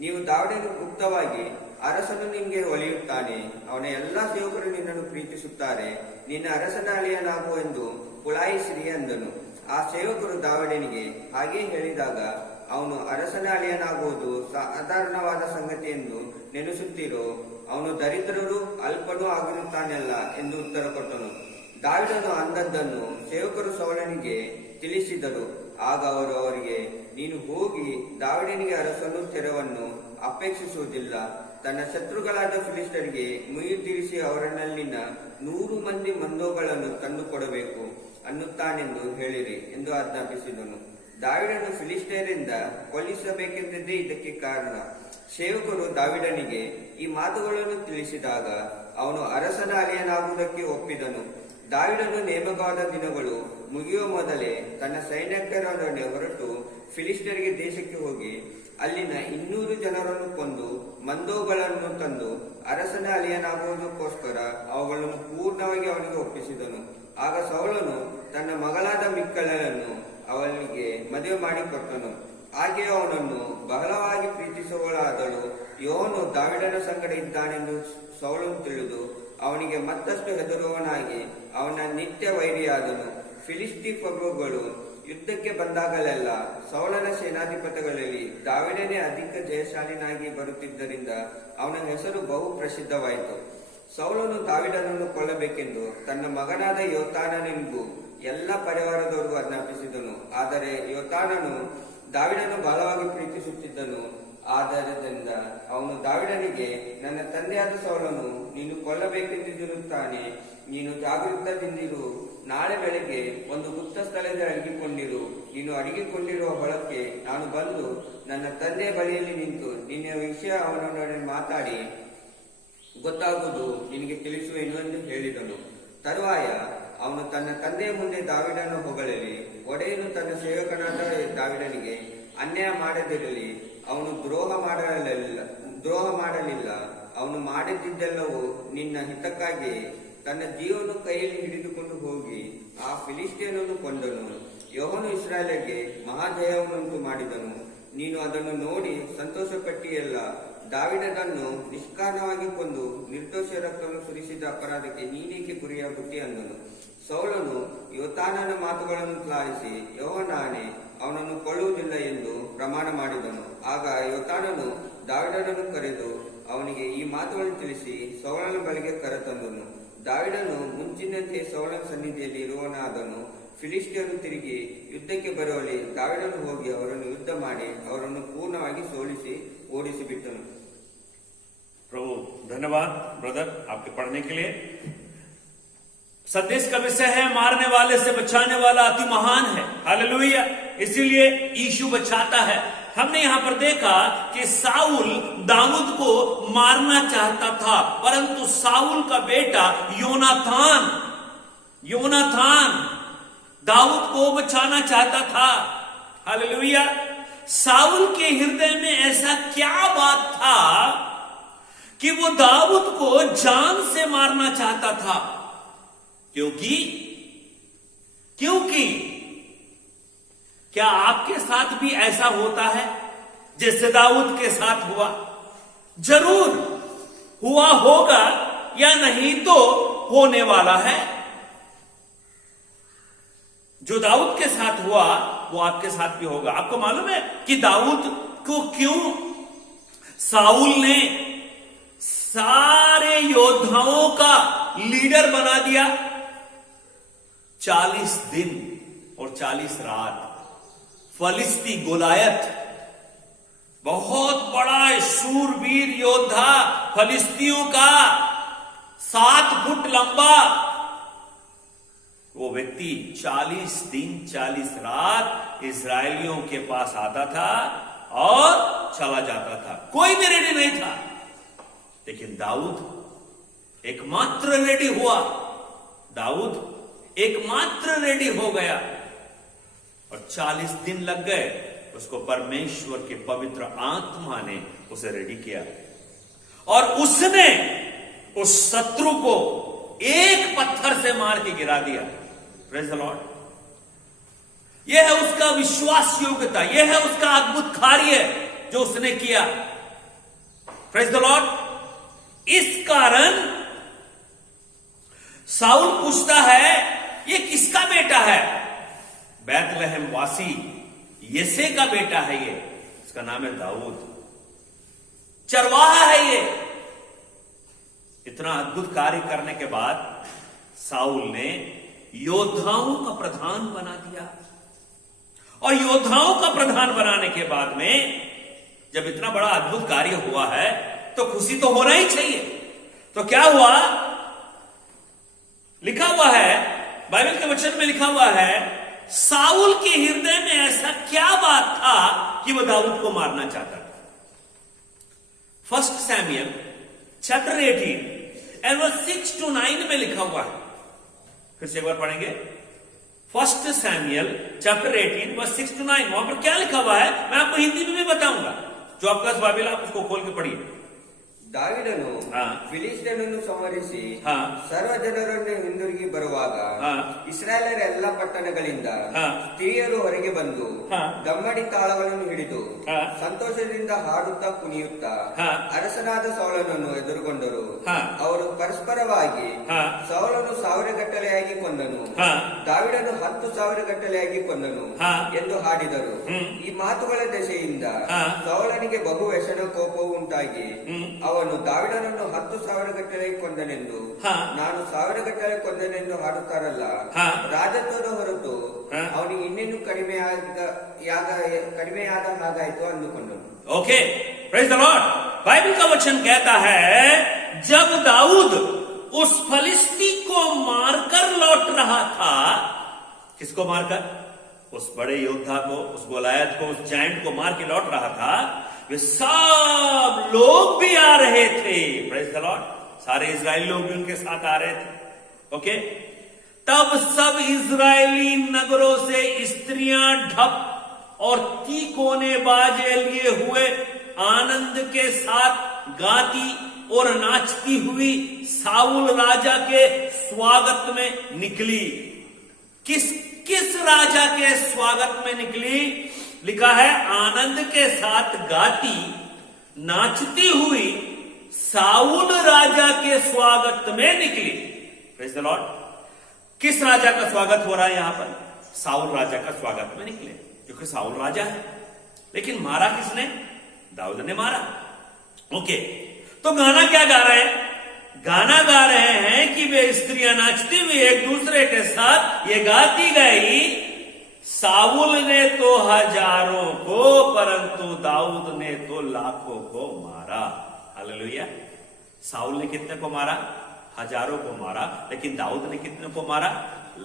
ನೀವು ದಾವೀದನಿಗೆ ಗುಪ್ತವಾಗಿ, ಅರಸನು ನಿನಗೆ ಒಲಿಯುತ್ತಾನೆ, ಅವನ ಎಲ್ಲಾ ಸೇವಕರು ನಿನ್ನನ್ನು ಪ್ರೀತಿಸುತ್ತಾರೆ, ನಿನ್ನ ಅರಸನ ಅಳಿಯನಾಗುವೆಂದು ಪುಳಾಯಿಸಿರಿ ಅಂದನು. ಆ ಸೇವಕರು ದಾವೀದನಿಗೆ ಹಾಗೆ ಹೇಳಿದಾಗ ಅವನು, ಅರಸನ ಅಳಿಯನಾಗುವುದು ಸಾಧಾರಣವಾದ ಸಂಗತಿ ಎಂದು ನೆನೆಸುತ್ತೀರೋ, ಅವನು ದರಿದ್ರರು ಅಲ್ಪನೂ ಆಗಿರುತ್ತಾನಲ್ಲ ಎಂದು ಉತ್ತರ ಕೊಟ್ಟನು. ದಾವೀದನು ಅಂದದ್ದನ್ನು ಸೇವಕರು ಸೌಲನಿಗೆ ತಿಳಿಸಿದರು. ಆಗ ಅವರು ಅವರಿಗೆ, ನೀನು ಹೋಗಿ ದಾವೀದನಿಗೆ ಅರಸನು ತೆರವನ್ನು ಅಪೇಕ್ಷಿಸುವುದಿಲ್ಲ, ತನ್ನ ಶತ್ರುಗಳಾದ ಫಿಲಿಸ್ಟರಿಗೆ ಮುಯ್ಯಿ ತೀರಿಸಿ ಅವರಲ್ಲಿನ 100 ಮಂದಿ ಮಂದೋಗಳನ್ನು ತಂದು ಕೊಡಬೇಕು ಅನ್ನುತ್ತಾನೆಂದು ಹೇಳಿರಿ ಎಂದು ಆಜ್ಞಾಪಿಸಿದನು. ದಾವೀದನು ಫಿಲಿಸ್ಟಿಯರಿಂದ ಕೊಲ್ಲಿಸಬೇಕೆಂದಿದ್ದೇ ಇದಕ್ಕೆ ಕಾರಣ. ಸೇವಕರು ದಾವೀದನಿಗೆ ಈ ಮಾತುಗಳನ್ನು ತಿಳಿಸಿದಾಗ ಅವನು ಅರಸನ ಅಳಿಯನಾಗುವುದಕ್ಕೆ ಒಪ್ಪಿದನು. ದಾವೀದನು ನೇಮಕವಾದ ದಿನಗಳು ಮುಗಿಯುವ ಮೊದಲೇ ತನ್ನ ಸೈನಿಕರೊಡನೆ ಹೊರಟು ಫಿಲಿಸ್ಟಿಯರಿಗೆ ದೇಶಕ್ಕೆ ಹೋಗಿ ಅಲ್ಲಿನ 200 ಜನರನ್ನು ಕೊಂದು ಮಂದೋಗಳನ್ನು ತಂದು ಅರಸನ ಅಳಿಯನಾಗುವುದಕ್ಕೋಸ್ಕರ ಅವುಗಳನ್ನು ಪೂರ್ಣವಾಗಿ ಅವನಿಗೆ ಒಪ್ಪಿಸಿದನು. ಆಗ ಸೌಲನು ತನ್ನ ಮಗಳಾದ ಮಿಕ್ಕಳನ್ನು ಅವನಿಗೆ ಮದುವೆ ಮಾಡಿಕೊಟ್ಟನು. ಹಾಗೆಯೇ ಅವನನ್ನು ಬಹಳವಾಗಿ ಪ್ರೀತಿಸುವಳಾದಳು. ಯೋವನು ದಾವಿಡನ ಸಂಗಡ ಇದ್ದಾನೆಂದು ಸೌಲನು ತಿಳಿದು ಅವನಿಗೆ ಮತ್ತಷ್ಟು ಹೆದರುವವನಾಗಿ ಅವನ ನಿತ್ಯ ವೈರಿಯಾದನು. ಫಿಲಿಸ್ಟಿ ಪ್ರಭುಗಳು ಯುದ್ಧಕ್ಕೆ ಬಂದಾಗಲೆಲ್ಲ ಸೌಲನ ಸೇನಾಧಿಪತಿಗಳಲ್ಲಿ ದಾವಿಡನೇ ಅಧಿಕ ಜಯಶಾಲಿನಾಗಿ ಬರುತ್ತಿದ್ದರಿಂದ ಅವನ ಹೆಸರು ಬಹು ಪ್ರಸಿದ್ಧವಾಯಿತು. ಸೌಲನು ದಾವಿಡನನ್ನು ಕೊಲ್ಲಬೇಕೆಂದು ತನ್ನ ಮಗನಾದ ಯೋತಾನನಿಗೂ ಎಲ್ಲ ಪರಿವಾರದವರಿಗೂ ಆಜ್ಞಾಪಿಸಿದನು. ಆದರೆ ಯೋತಾನನು ದಾವಿಡನು ಬಹಳವಾಗಿ ಪ್ರೀತಿಸುತ್ತಿದ್ದನು. ಆದ್ದರಿಂದ ಅವನು ದಾವಿಡನಿಗೆ, ನನ್ನ ತಂದೆಯಾದ ಸೌಲನು ನೀನು ಕೊಲ್ಲಬೇಕೆಂದಿರುತ್ತಾನೆ, ನೀನು ಜಾಗೃತದಿಂದಿರು. ನಾಳೆ ಬೆಳಗ್ಗೆ ಒಂದು ಗುಪ್ತ ಸ್ಥಳದಲ್ಲಿ ಅಡಗಿಕೊಂಡಿರು. ನೀನು ಅಡಗಿಕೊಂಡಿರುವ ಹೊಳಕ್ಕೆ ನಾನು ಬಂದು ನನ್ನ ತಂದೆಯ ಬಳಿಯಲ್ಲಿ ನಿಂತು ನಿನ್ನ ವಿಷಯ ಅವನೊಡನೆ ಮಾತಾಡಿ ಗೊತ್ತಾಗುವುದು ನಿನಗೆ ತಿಳಿಸುವೆನು ಎಂದು ಹೇಳಿದನು. ತರುವಾಯ ಅವನು ತನ್ನ ತಂದೆಯ ಮುಂದೆ ದಾವಿಡನ ಹೊಗಳಲಿ. ಒಡೆಯನು ತನ್ನ ಸೇವಕನಾದ ದಾವಿಡನಿಗೆ ಅನ್ಯಾಯ ಮಾಡದಿರಲಿ, ಅವನು ದ್ರೋಹ ಮಾಡಲಿಲ್ಲ. ಅವನು ಮಾಡಿದ್ದೆಲ್ಲವೂ ನಿನ್ನ ಹಿತಕ್ಕಾಗಿ ತನ್ನ ಜೀವನ ಕೈಯಲ್ಲಿ ಹಿಡಿದುಕೊಂಡು ಹೋಗಿ ಆ ಫಿಲಿಸ್ಟಿಯನನ್ನು ಕೊಂದನು. ಯೆಹೋವನು ಇಸ್ರಾಯೇಲಿಗೆ ಮಹಾಜಯವನ್ನುಂಟು ಮಾಡಿದನು. ನೀನು ಅದನ್ನು ನೋಡಿ ಸಂತೋಷಪಟ್ಟಿಯಲ್ಲ. ದಾವಿಡನನ್ನು ನಿಷ್ಕಾರಣವಾಗಿ ಕೊಂದು ನಿರ್ದೋಷ ರಕ್ತವನ್ನು ಸುರಿಸಿದ ಅಪರಾಧಕ್ಕೆ ನೀನೇಕೆ ಗುರಿಯಾಗುತ್ತಿ ಅಂದನು. ಸೌಲನು ಯೋತಾನನ ಮಾತುಗಳನ್ನು ಲಾಲಿಸಿ, ಯೆಹೋವನಾಣೆ, ಅವನನ್ನು ಕೊಲ್ಲುವುದಿಲ್ಲ ಎಂದು ಪ್ರಮಾಣ ಮಾಡಿದನು. ಆಗ ಯೋತಾನನು ದಾವಿಡನನ್ನು ಕರೆದು ಅವನಿಗೆ ಈ ಮಾತುಗಳನ್ನು ತಿಳಿಸಿ ಸೌಲನ ಬಳಿಗೆ ಕರೆತಂದನು. ದಾವಿಡನು ಮುಂಚಿನಂತೆ ಸೌಲನ ಸನ್ನಿಧಿಯಲ್ಲಿ ಇರುವನಾದನು. ಫಿಲಿಸ್ಟಿಯರು ತಿರುಗಿ ಯುದ್ಧಕ್ಕೆ ಬರುವಲ್ಲಿ ದಾವಿಡನು ಹೋಗಿ ಅವರನ್ನು ಯುದ್ಧ ಮಾಡಿ ಅವರನ್ನು ಪೂರ್ಣವಾಗಿ ಸೋಲಿಸಿ ಓಡಿಸಿಬಿಟ್ಟನು. प्रभु धन्यवाद ब्रदर आपके पढ़ने के लिए। संदेश का विषय है मारने वाले से बचाने वाला अति महान है। हालेलुया। इसीलिए यीशु बचाता है। हमने यहां पर देखा कि साउल दाऊद को मारना चाहता था, परंतु साउल का बेटा योनाथान दाऊद को बचाना चाहता था। हालेलुया। साउल के हृदय में ऐसा क्या बात था कि वो दाऊद को जान से मारना चाहता था? क्योंकि क्या आपके साथ भी ऐसा होता है जैसे दाऊद के साथ हुआ? जरूर हुआ होगा या नहीं तो होने वाला है। जो दाऊद के साथ हुआ वो आपके साथ भी होगा। आपको मालूम है कि दाऊद को क्यों साउल ने सारे योद्धाओं का लीडर बना दिया? 40 दिन और 40 रात फलिस्ती गोलायत, बहुत बड़ा शूरवीर योद्धा फलिस्तियों का, 7 फुट लंबा वो व्यक्ति 40 दिन 40 रात इस्राएलियों के पास आता था और चला जाता था। कोई भी रेडी नहीं था, लेकिन दाऊद एकमात्र रेडी हुआ। दाऊद एकमात्र रेडी हो गया और 40 दिन लग गए। उसको परमेश्वर के पवित्र आत्मा ने उसे रेडी किया और उसने उस शत्रु को एक पत्थर से मार के गिरा दिया। Praise the Lord. यह है उसका विश्वास योग्यता, यह है उसका अद्भुत कार्य जो उसने किया। Praise the Lord. इस कारण साउल पूछता है ये किसका बेटा है? बैतलहम वासी यसे का बेटा है ये, इसका नाम है दाऊद, चरवाहा है ये। इतना अद्भुत कार्य करने के बाद साउल ने योद्धाओं का प्रधान बना दिया और योद्धाओं का प्रधान बनाने के बाद में जब इतना बड़ा अद्भुत कार्य हुआ है तो खुशी तो होना ही चाहिए। तो क्या हुआ? लिखा हुआ है, बाइबल के वचन में लिखा हुआ है, साउल के हृदय में ऐसा क्या बात था कि वह दाऊद को मारना चाहता था। 1 सैमुएल चैप्टर 18 और वर्स 6 to 9 में लिखा हुआ है। फिर से एक बार पढ़ेंगे। 1 सैमुएल चैप्टर 18 वर्स 6 to 9। वहां पर क्या लिखा हुआ है मैं आपको हिंदी में भी बताऊंगा। जो आपका बाइबल आप उसको खोल के पढ़िए। ದಾವಿದನು ಹಾ. ಫಿಲಿಸ್ಟಿಯನನ್ನು ಸಂಹರಿಸಿ ಹಾ. ಸರ್ವ ಜನರನ್ನು ಹಿಂದಿರುಗಿ ಬರುವಾಗ ಹಾ. ಇಸ್ರಾಯೇಲರ ಎಲ್ಲಾ ಪಟ್ಟಣಗಳಿಂದ ಹಾ. ಸ್ತ್ರೀಯರು ಹೊರಗೆ ಬಂದು ಹಾ. ದಮ್ಮಡಿ ತಾಳಗಳನ್ನು ಹಿಡಿದು ಹಾ. ಸಂತೋಷದಿಂದ ಹಾಡುತ್ತಾ ಕುಣಿಯುತ್ತಾ ಹಾ. ಅರಸನಾದ ಸೌಲನನ್ನು ಎದುರುಗೊಂಡರು. ಹಾ. ಅವರು ಪರಸ್ಪರವಾಗಿ ಹಾ. ಸೌಲನು 1000 ಗಟ್ಟಲೆಯಾಗಿ ಕೊಂದನು, ಹಾ. ದಾವಿದನು 10,000 ಗಟ್ಟಲೆಯಾಗಿ ಕೊಂದನು ಹಾ. ಎಂದು ಹಾಡಿದರು. ಈ ಮಾತುಗಳ ದೆಸೆಯಿಂದ ಹಾ. ಸೌಲನಿಗೆ ಬಹು ವ್ಯಸನ ಕೋಪವು ಉಂಟಾಗಿ ಅವನು ದಾವಿದನನ್ನು 10,000 ಗಟ್ಟಲೆ ಕೊಂದನೆಂದು, ಹಾ. ನಾನು 1000 ಗಟ್ಟಲೆ ಕೊಂದನೆಂದು ಹಾಡುತ್ತಾರಲ್ಲ, ಹಾ. ರಾಜತ್ವದ ಹೊರತು ಹಾ. ಅವನಿಗೆ ಇನ್ನೇನು ಕಡಿಮೆಯಾದ ಹಾಗಾಯಿತು ಅಂದುಕೊಂಡನು. Okay, praise the Lord. Bible का वचन कहता है जब दाऊद उस फलिस्ती को मारकर लौट रहा था, किसको मारकर? उस बड़े योद्धा को, उस गोलायत को, उस जायंट को मार के लौट रहा था, वे सब लोग भी आ रहे थे। Praise the Lord. सारे इजराइली लोग भी उनके साथ आ रहे थे। ओके, तब सब इजरायली नगरों से स्त्रियां ढप और तीकोने बाजे लिए हुए आनंद के साथ गाती और नाचती हुई साउल राजा के स्वागत में निकली। किस किस राजा के स्वागत में निकली? लिखा है आनंद के साथ गाती नाचती हुई साउल राजा के स्वागत में निकली। Praise the Lord. किस राजा का स्वागत हो रहा है यहां पर? साउल राजा का स्वागत में निकले, क्योंकि साउल राजा है। लेकिन मारा किसने? दाऊद ने मारा। ओके, तो गाना क्या गा रहे हैं? गाना गा रहे हैं कि वे स्त्रियां नाचती हुई एक दूसरे के साथ ये गाती गई, साउल ने तो हजारों को परंतु दाऊद ने तो लाखों को मारा। हालेलुया। साउल ने कितने को मारा? हजारों को मारा। लेकिन दाऊद ने कितने को मारा?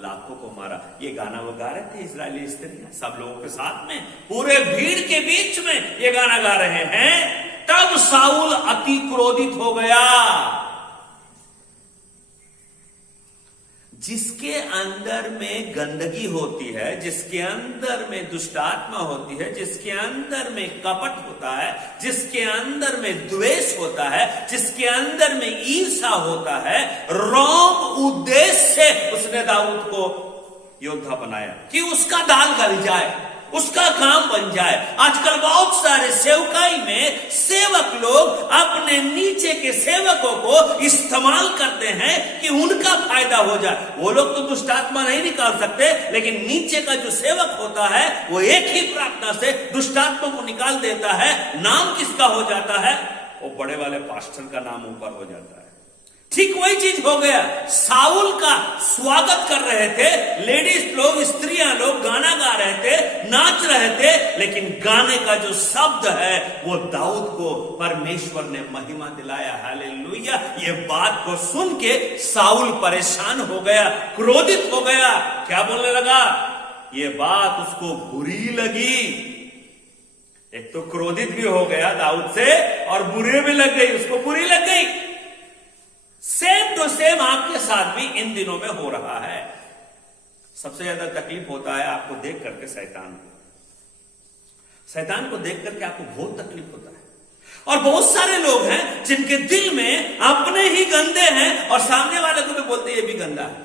लाखों को मारा। ये गाना वो गा रहे थे इजरायली स्त्रियां सब लोगों के साथ में, पूरे भीड़ के बीच में ये गाना गा रहे हैं। तब साउल अति क्रोधित हो गया। जिसके अंदर में गंदगी होती है, जिसके अंदर में दुष्टात्मा होती है, जिसके अंदर में कपट होता है, जिसके अंदर में द्वेष होता है, जिसके अंदर में ईर्ष्या होता है, रॉन्ग उद्देश्य से उसने दाऊद को योद्धा बनाया कि उसका दाल गल जाए, उसका काम बन जाए। आजकल बहुत सारे सेवकाई में सेवक लोग अपने नीचे के सेवकों को इस्तेमाल करते हैं कि उनका फायदा हो जाए। वो लोग तो दुष्टात्मा नहीं निकाल सकते, लेकिन नीचे का जो सेवक होता है वो एक ही प्रार्थना से दुष्टात्मा को निकाल देता है। नाम किसका हो जाता है? वो बड़े वाले पास्टर का नाम ऊपर हो जाता है। ठीक वही चीज हो गया। साउल का स्वागत कर रहे थे लेडीज लोग, स्त्रियां लोग गाना गा रहे थे, नाच रहे थे, लेकिन गाने का जो शब्द है वो दाऊद को परमेश्वर ने महिमा दिलाया। हालेलुया। ये बात को सुन के साउल परेशान हो गया, क्रोधित हो गया। क्या बोलने लगा? ये बात उसको बुरी लगी। एक तो क्रोधित भी हो गया दाऊद से और बुरे भी लग गई, उसको बुरी लग गई। सेम टू सेम आपके साथ भी इन दिनों में हो रहा है। सबसे ज्यादा तकलीफ होता है आपको देख करके शैतान को देख करके आपको बहुत तकलीफ होता है। और बहुत सारे लोग हैं जिनके दिल में अपने ही गंदे हैं और सामने वाले को भी बोलते हैं ये भी गंदा है।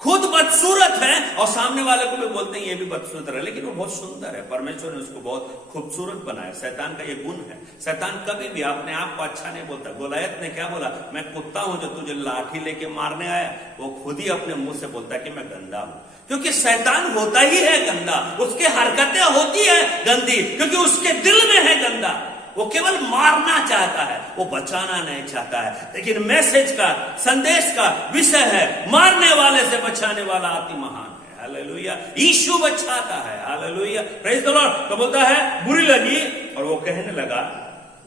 खुद बदसूरत है और सामने वाले को भी बोलते हैं ये भी बदसूरत है, लेकिन वो बहुत सुंदर है। परमेश्वर ने उसको बहुत खूबसूरत बनाया। शैतान का ये गुण है। शैतान कभी भी अपने आप को अच्छा नहीं बोलता। गोलायत ने क्या बोला? मैं कुत्ता हूं जो तुझे लाठी लेके मारने आया। वो खुद ही अपने मुंह से बोलता है कि मैं गंदा हूं, क्योंकि शैतान होता ही है गंदा। उसके हरकतें होती है गंदी, क्योंकि उसके दिल में है गंदा। वो केवल मारना चाहता है, वो बचाना नहीं चाहता है। लेकिन मैसेज का, संदेश का विषय है मारने वाले से बचाने वाला अति महान है। हालेलुया। यीशु बचाता है। हालेलुया। Praise the Lord. तो बोलता है बुरी लगी और वो कहने लगा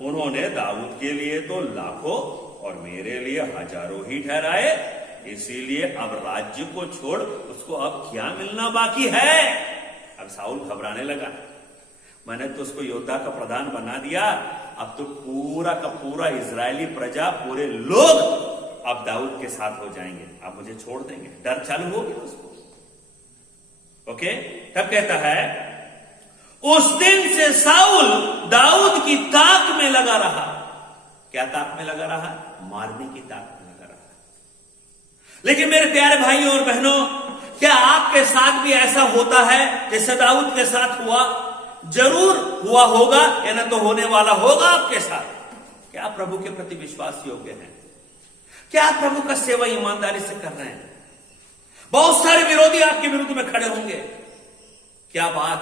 उन्होंने दाऊद के लिए तो लाखों और मेरे लिए हजारों ही ठहराए, इसीलिए अब राज्य को छोड़ उसको अब क्या मिलना बाकी है? अब साउल घबराने लगा। मैंने तो उसको योद्धा का प्रधान बना दिया, अब तो पूरा का पूरा इजरायली प्रजा, पूरे लोग अब दाऊद के साथ हो जाएंगे, आप मुझे छोड़ देंगे। डर चालू हो गया उसको। ओके, तब कहता है उस दिन से साउल दाऊद की ताक में लगा रहा। क्या ताक में लगा रहा? मारने की ताक में लगा रहा। लेकिन मेरे प्यारे भाइयों और बहनों, क्या आपके साथ भी ऐसा होता है जैसे दाऊद के साथ हुआ? जरूर हुआ होगा, या ना तो होने वाला होगा आपके साथ। क्या आप प्रभु के प्रति विश्वास योग्य हैं? क्या आप प्रभु का सेवा ईमानदारी से कर रहे हैं? बहुत सारे विरोधी आपके विरुद्ध में खड़े होंगे। क्या बात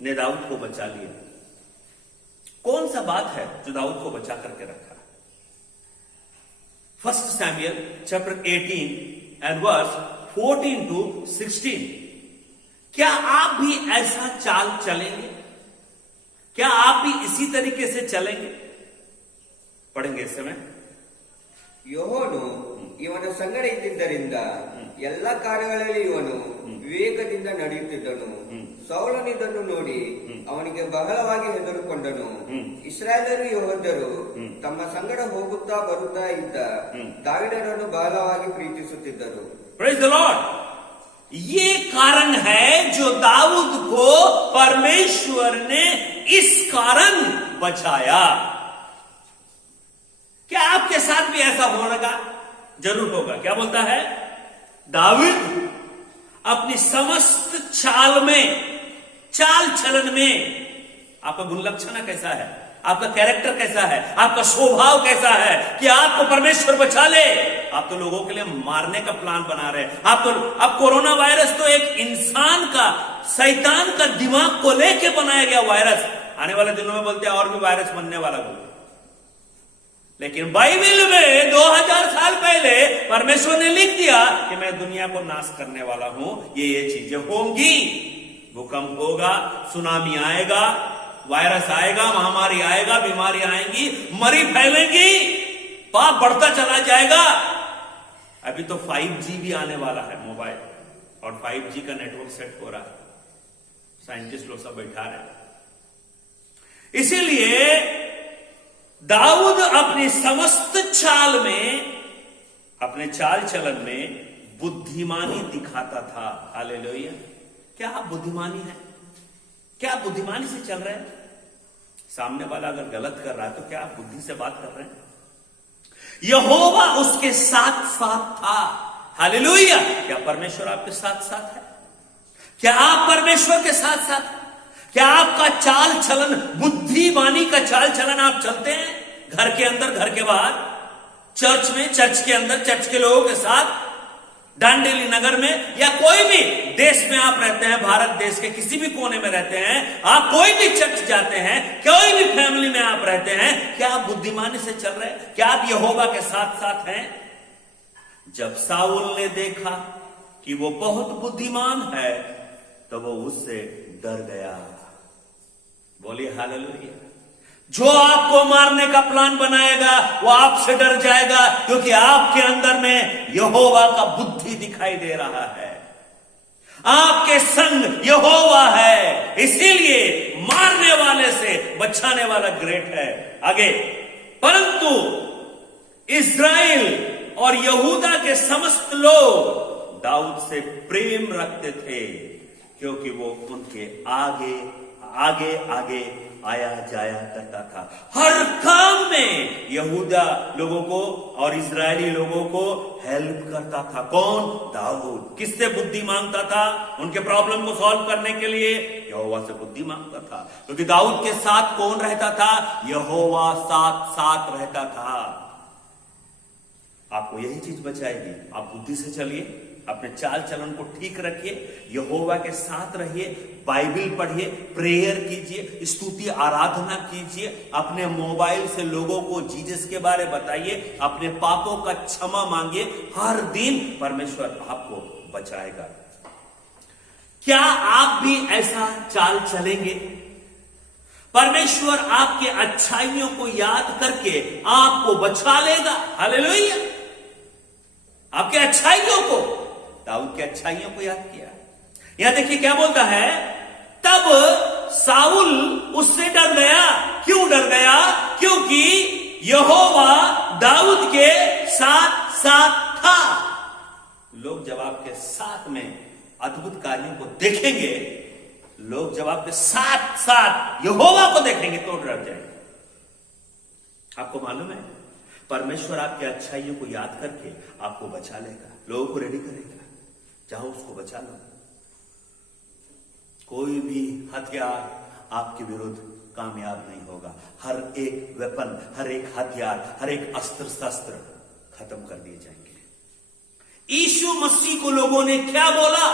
ने दाऊद को बचा लिया? कौन सा बात है जो दाऊद को बचा करके रखा? 1 Samuel chapter 18 and verse 14 to 16। क्या आप भी ऐसा चाल चलेंगे? क्या आप भी इसी तरीके से चलेंगे? पढ़ेंगे इस समय। ಯೆಹೋವನು ಇವನ ಸಂಗಡ ಇದ್ದಿದ್ದರಿಂದ ಎಲ್ಲ ಕಾರ್ಯಗಳಲ್ಲಿ ಇವನು ವಿವೇಕದಿಂದ ನಡೆಯುತ್ತಿದ್ದನು. ಸೌಲನು ಇದನ್ನು ನೋಡಿ ಅವನಿಗೆ ಬಹಳವಾಗಿ ಹೆದರಿಕೊಂಡನು. ಇಸ್ರಾಯೇಲರು ಯೆಹೂದ್ಯರು ತಮ್ಮ ಸಂಗಡ ಹೋಗುತ್ತಾ ಬರುತ್ತಾ ಇದ್ದ ದಾವೀದನನ್ನು ಬಹಳವಾಗಿ ಪ್ರೀತಿಸುತ್ತಿದ್ದರು. Praise the Lord। ये कारण है जो दाऊद को परमेश्वर ने इस कारण बचाया। क्या आपके साथ भी ऐसा होगा? जरूर होगा। क्या बोलता है? दाऊद अपनी समस्त चाल में, चाल चलन में, आपका गुण लक्षण कैसा है, आपका कैरेक्टर कैसा है, आपका स्वभाव कैसा है कि आपको परमेश्वर बचा ले। आप तो लोगों के लिए मारने का प्लान बना रहे हैं। अब कोरोना वायरस तो एक इंसान का, शैतान का दिमाग को लेके बनाया गया वायरस। आने वाले दिनों में बोलते हैं और भी वायरस बनने वाला बोलते। लेकिन बाइबल में 2000 साल पहले परमेश्वर ने लिख दिया कि मैं दुनिया को नाश करने वाला हूं। ये चीजें होंगी। भूकंप होगा, सुनामी आएगा, वायरस आएगा, महामारी आएगा, बीमारी आएंगी, मरी फैलेंगी, पाप बढ़ता चला जाएगा। अभी तो 5G भी आने वाला है मोबाइल, और 5G का नेटवर्क सेट हो रहा है। साइंटिस्ट लोग सब बैठा रहे हैं। इसीलिए दाऊद अपनी समस्त चाल में, अपने चाल चलन में बुद्धिमानी दिखाता था। हालेलुया। क्या आप बुद्धिमानी है? क्या आप बुद्धिमानी से चल रहे हैं? सामने वाला अगर गलत कर रहा है तो क्या आप बुद्धि से बात कर रहे हैं? यहोवा उसके साथ साथ था। हालेलुया। क्या परमेश्वर आपके साथ साथ है? क्या आप परमेश्वर के साथ साथ? क्या आपका चाल चलन बुद्धिमानी का चाल चलन आप चलते हैं? घर के अंदर, घर के बाहर, चर्च में, चर्च के अंदर, चर्च के लोगों के साथ, डांडेली नगर में, या कोई भी देश में आप रहते हैं, भारत देश के किसी भी कोने में रहते हैं, आप कोई भी चर्च जाते हैं, कोई भी फैमिली में आप रहते हैं, क्या आप बुद्धिमानी से चल रहे हैं? क्या आप यहोवा के साथ साथ हैं? जब साउल ने देखा कि वो बहुत बुद्धिमान है तो वो उससे डर गया। बोलिए हालेलुया। जो आपको मारने का प्लान बनाएगा वो आपसे डर जाएगा, क्योंकि आपके अंदर में यहोवा का बुद्धि दिखाई दे रहा है। आपके संग यहोवा है, इसीलिए मारने वाले से बचाने वाला ग्रेट है। आगे, परंतु इस्राएल और यहूदा के समस्त लोग दाऊद से प्रेम रखते थे, क्योंकि वो उनके आगे आगे आगे आया जाया करता था। हर काम में यहूदा लोगों को और इजरायली लोगों को हेल्प करता था। कौन? दाऊद। किससे बुद्धि मांगता था? उनके प्रॉब्लम को सॉल्व करने के लिए यहोवा से बुद्धि मांगता था, क्योंकि दाऊद के साथ कौन रहता था? यहोवा साथ साथ रहता था। आपको यही चीज बचाएगी। आप बुद्धि से चलिए, अपने चाल चलन को ठीक रखिए, यहोवा के साथ रहिए, बाइबल पढ़िए, प्रेयर कीजिए, स्तुति आराधना कीजिए, अपने मोबाइल से लोगों को जीसस के बारे बताइए, अपने पापों का क्षमा मांगिए। हर दिन परमेश्वर आपको बचाएगा। क्या आप भी ऐसा चाल चलेंगे? परमेश्वर आपके अच्छाइयों को याद करके आपको बचा लेगा। हालेलुया। आपके अच्छाइयों को, दाऊद के अच्छाइयों को याद किया। यहां देखिए क्या बोलता है, तब साउल उससे डर गया। क्यों डर गया? क्योंकि यहोवा दाऊद के साथ साथ था। लोग जब आपके साथ में अद्भुत कार्यों को देखेंगे, लोग जब आपके साथ साथ यहोवा को देखेंगे तो डर जाएंगे। आपको मालूम है, परमेश्वर आपकी अच्छाइयों को याद करके आपको बचा लेगा, लोगों को रेडी करेगा। जाओ उसको बचा लो। कोई भी हथियार आपके विरुद्ध कामयाब नहीं होगा। हर एक वेपन, हर एक हथियार, हर एक अस्त्र शस्त्र खत्म कर दिए जाएंगे। यीशु मसीह को लोगों ने क्या बोला?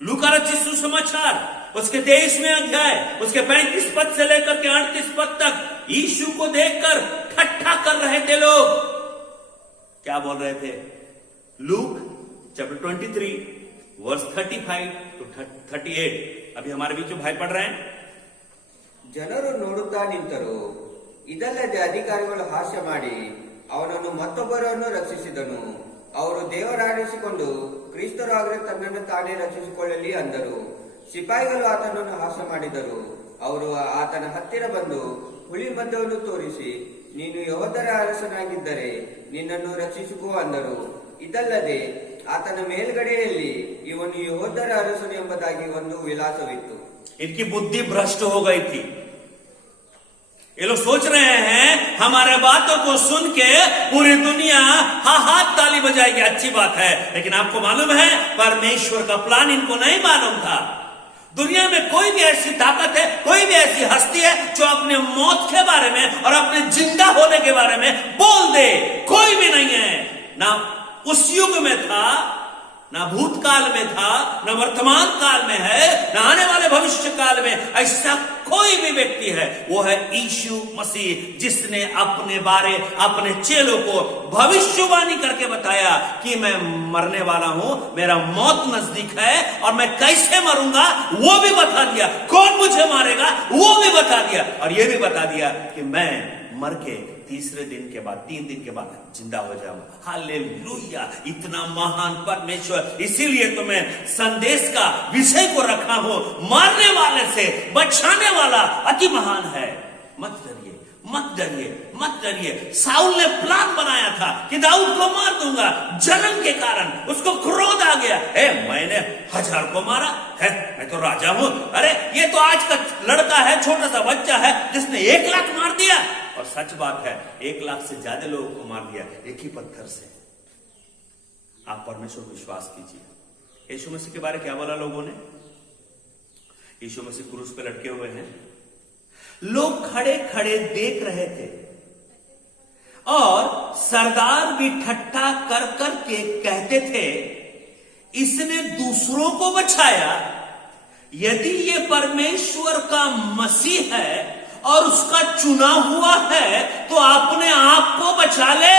लूका रचित सुसमाचार उसके 23वें अध्याय उसके 35 पद से लेकर के 38 पद तक यीशु को देखकर ठट्ठा कर रहे थे लोग। क्या बोल रहे थे? Luke chapter 23 verse 35 to 38। अभी हमारे बीच में भाई पढ़ रहे हैं। ಜನರು ನೋಡುತ್ತಾ ನಿಂತರು. ಇದಲ್ಲದೆ ಅಧಿಕಾರಿಗಳು ಹಾಸ್ಯ ಮಾಡಿ ಅವನನ್ನು ಮತ್ತೊಬ್ಬರನ್ನು ರಕ್ಷಿಸಿದನು. ಅವರು ದೇವರಾಡಿಸಿಕೊಂಡು ಕ್ರಿಸ್ತರಾಗಲೇ ತನ್ನನ್ನು ತಾನೇ ರಕ್ಷಿಸಿಕೊಳ್ಳಲಿ ಅಂದರು. ಸಿಪಾಯಿಗಳು ಆತನನ್ನು ಹಾಸ್ಯ ಮಾಡಿದರು. ಅವರು ಆತನ ಹತ್ತಿರ ಬಂದು ಹುಳಿ ಮದ್ದವನ್ನು ತೋರಿಸಿ, ನೀನು ಯೆಹೂದ್ಯರ ಅರಸನಾಗಿದ್ದರೆ ನಿನ್ನನ್ನು ರಕ್ಷಿಸಿಕೋ ಅಂದರು. ಇದಲ್ಲದೆ ಆತನ ಮೇಲ್ಗಡೆಯಲ್ಲಿ ಇವನು ಯೆಹೂದ್ಯರ ಅರಸನು ಎಂಬುದಾಗಿ ಒಂದು ವಿಳಾಸವಿತ್ತು. इनकी बुद्धि भ्रष्ट हो गई थी। ये लोग सोच रहे हैं हमारे बातों को सुन के पूरी दुनिया हाथ ताली बजाएगी, अच्छी बात है। लेकिन आपको मालूम है परमेश्वर का प्लान इनको नहीं मालूम था। दुनिया में कोई भी ऐसी ताकत है, कोई भी ऐसी हस्ती है जो अपने मौत के बारे में और अपने जिंदा होने के बारे में बोल दे, कोई भी नहीं है। ना उस युग में था, ना भूतकाल में था, ना वर्तमान काल में है, ना आने वाले भविष्य काल में ऐसा कोई भी व्यक्ति है। वो है यीशु मसीह, जिसने अपने बारे अपने चेलों को भविष्यवाणी करके बताया कि मैं मरने वाला हूं, मेरा मौत नजदीक है और मैं कैसे मरूंगा वो भी बता दिया। कौन मुझे मारेगा वो भी बता दिया, और ये भी बता दिया कि मैं मर के तीसरे दिन के बाद, 3 दिन के बाद जिंदा हो जाऊंगा। हालेलुया! इतना महान परमेश्वर, इसीलिए तो मैं संदेश का विषय को रखा हूं, मारने वाले से बचाने वाला अति महान है। मत डरिए, मत डरिए, मत डरिए। साउल ने प्लान बनाया था कि दाऊद को मार दूंगा, जलन के कारण उसको क्रोध आ गया। मैंने 1000 को मारा है, मैं तो राजा हूं। अरे ये तो आज का लड़का है, छोटा सा बच्चा है, जिसने 1 लाख मार दिया। और सच बात है, 1 लाख से ज्यादा लोगों को मार दिया एक ही पत्थर से। आप परमेश्वर को विश्वास कीजिए। यीशु मसीह के बारे में क्या बोला लोगों ने? यीशु मसीह क्रूस पे लटके हुए हैं, लोग खड़े खड़े देख रहे थे और सरदार भी ठट्ठा कर कर के कहते थे, इसने दूसरों को बचाया। यदि ये परमेश्वर का मसीह है और उसका चुना हुआ है तो अपने आप को बचा ले।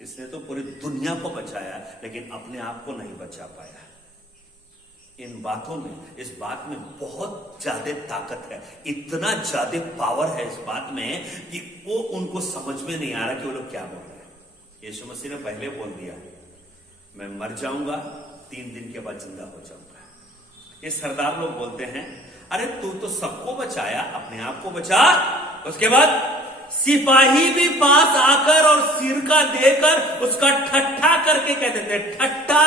इसने तो पूरी दुनिया को बचाया, लेकिन अपने आप को नहीं बचा पाया। इन बातों में, इस बात में बहुत ज्यादा ताकत है, इतना ज्यादा पावर है इस बात में कि वो उनको समझ में नहीं आ रहा कि वो लोग क्या बोल रहे हैं। यीशु मसीह ने पहले बोल दिया, मैं मर जाऊंगा, 3 दिन के बाद जिंदा हो जाऊंगा। ये सरदार लोग बोलते हैं, अरे तू तो सबको बचाया, अपने आप को बचा। उसके बाद सिपाही भी पास आकर और सिरका देकर उसका ठट्ठा करके कहते थे, ठट्ठा,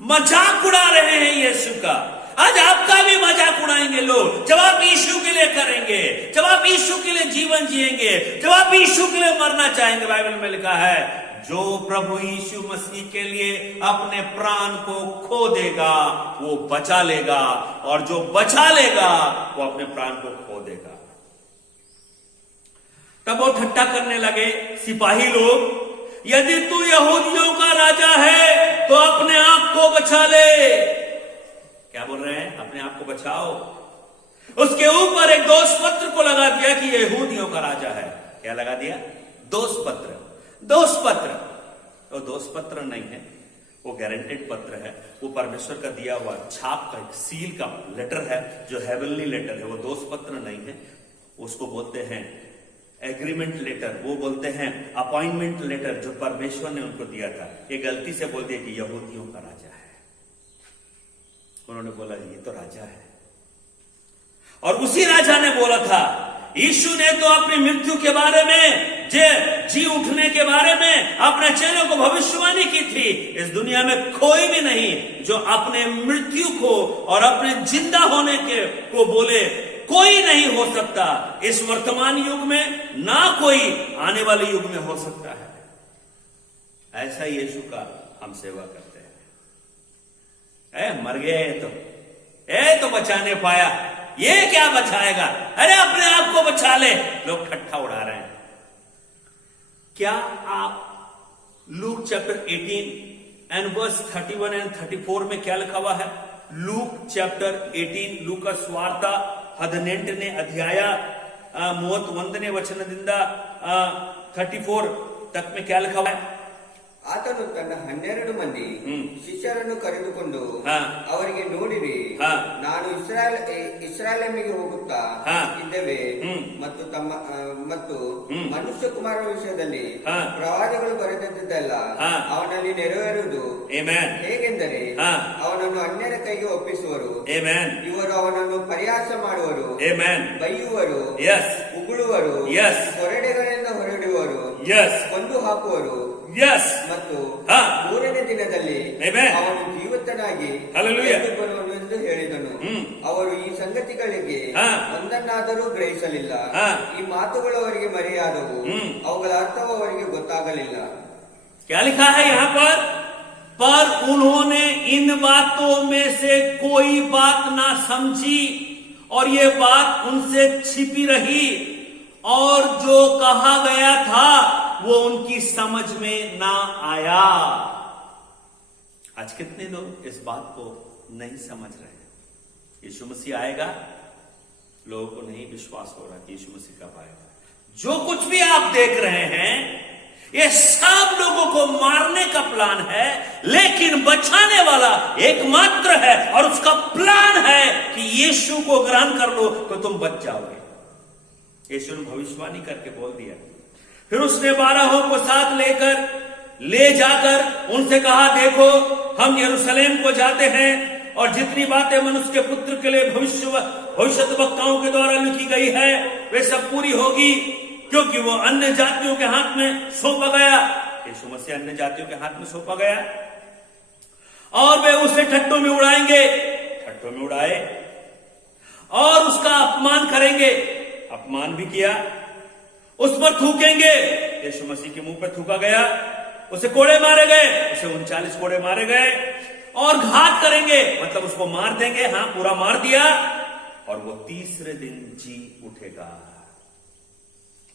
मजाक उड़ा रहे हैं यीशु का। आज आपका भी मजाक उड़ाएंगे लोग जब आप यीशु के लिए करेंगे, जब आप यीशु के लिए जीवन जिएंगे, जब आप यीशु के लिए मरना चाहेंगे। बाइबल में लिखा है, जो प्रभु यीशु मसीह के लिए अपने प्राण को खो देगा वो बचा लेगा, और जो बचा लेगा वो अपने प्राण को खो देगा। तब वो ठट्ठा करने लगे सिपाही लोग, यदि तू यहूदियों का राजा है तो अपने आप को बचा ले। क्या बोल रहे हैं? अपने आप को बचाओ। उसके ऊपर एक दोष पत्र को लगा दिया कि यहूदियों का राजा है। क्या लगा दिया? दोष पत्र। दोष पत्र, वो दोष पत्र नहीं है, वो गारंटेड पत्र है। वो परमेश्वर का दिया हुआ छाप का सील का लेटर है, जो हेवनली लेटर है। वो दोष पत्र नहीं है, उसको बोलते हैं एग्रीमेंट लेटर, वो बोलते हैं अपॉइंटमेंट लेटर, जो परमेश्वर ने उनको दिया था। ये गलती से बोल दिया कि यहूदियों का राजा है। उन्होंने बोला ये तो राजा है, और उसी राजा ने बोला था, यीशु ने तो अपनी मृत्यु के बारे में, जी उठने के बारे में अपने चेलों को भविष्यवाणी की थी। इस दुनिया में कोई भी नहीं जो अपने मृत्यु को और अपने जिंदा होने के को बोले, कोई नहीं हो सकता, इस वर्तमान युग में ना कोई आने वाले युग में हो सकता है। ऐसा यीशु का हम सेवा करते हैं। मर गए तो बचा नहीं पाया, ये क्या बचाएगा, अरे अपने आप को बचा ले, लोग ठट्ठा उड़ा रहे हैं। क्या आप Luke chapter 18 and verse 31 and 34 में क्या लिखा हुआ है? ಲೂಕ್ ಚಾಪ್ಟರ್ 18, ಲೂಕ ಸ್ವಾರ್ಥ 18ನೇ ಅಧ್ಯಾಯ 31ನೇ ವಚನದಿಂದ 34 तक में क्या लिखा हुआ है? ಆತನು ತನ್ನ 12 ಮಂದಿ ಶಿಷ್ಯರನ್ನು ಕರೆದುಕೊಂಡು ಅವರಿಗೆ, ನೋಡಿರಿ, ನಾನು ಇಸ್ರಾಯೇಲಿಗೆ ಹೋಗುತ್ತಾ ಇದ್ದೇವೆ ಮತ್ತು ಮನುಷ್ಯ ಕುಮಾರ ವಿಷಯದಲ್ಲಿ ಪ್ರವಾದಿಗಳು ಬರೆದದ್ದೆಲ್ಲ ಅವನಲ್ಲಿ ನೆರವೇರುವುದು ಹೇಗೆಂದರೆ ಅವನನ್ನು ಅನ್ಯರ ಕೈಗೆ ಒಪ್ಪಿಸುವರು, ಇವರು ಅವನನ್ನು ಪರಿಹಾಸ ಮಾಡುವರು, ಬೈಯುವರು, ಉಗುಳುವರು, ಹೊರಡೆಗಳಿಂದ ಹೊರಡುವರು, ಕೊಂದು ಹಾಕುವರು ಮತ್ತು ಮೂರನೇ ದಿನದಲ್ಲಿ ಅವನು ಜೀವಿತನಾಗಿ ಬರುವನು ಎಂದು ಹೇಳಿದನು. ಅವರು ಈ ಸಂಗತಿಗಳಿಗೆ ಒಂದನ್ನಾದರೂ ಗ್ರಹಿಸಲಿಲ್ಲ. ಈ ಮಾತುಗಳು ಅವರಿಗೆ ಮರೆಯಾದವು, ಅವುಗಳ ಅರ್ಥವು ಅವರಿಗೆ ಗೊತ್ತಾಗಲಿಲ್ಲ. क्या लिखा है यहाँ पर उन्होंने इन बातों में से कोई बात ना समझी और ये बात उनसे छिपी रही, और जो कहा गया था वो उनकी समझ में ना आया। आज कितने लोग इस बात को नहीं समझ रहे हैं? यीशु मसीह आएगा, लोगों को नहीं विश्वास हो रहा कि यीशु मसीह कब आएगा। जो कुछ भी आप देख रहे हैं ये सब लोगों को मारने का प्लान है, लेकिन बचाने वाला एकमात्र है, और उसका प्लान है कि यीशु को ग्रहण कर लो तो तुम बच जाओगे। यीशु ने भविष्यवाणी करके बोल दिया। फिर उसने 12 को साथ ले जाकर उनसे कहा, देखो हम यरूशलेम को जाते हैं, और जितनी बातें मनुष्य के पुत्र के लिए भविष्यद्वक्ताओं के द्वारा लिखी गई है वे सब पूरी होगी, क्योंकि वो अन्य जातियों के हाथ में सौंपा गया। यीशु मसीह अन्य जातियों के हाथ में सौंपा गया, और वे उसे ठट्टों में उड़ाएंगे, ठट्टों में उड़ाए, और उसका अपमान करेंगे, अपमान भी किया, उस पर थूकेंगे, यीशु मसीह के मुंह पर थूका गया, उसे कोड़े मारे गए, उसे 39 कोड़े मारे गए, और घात करेंगे, मतलब उसको मार देंगे, पूरा मार दिया, और वो तीसरे दिन जी उठेगा।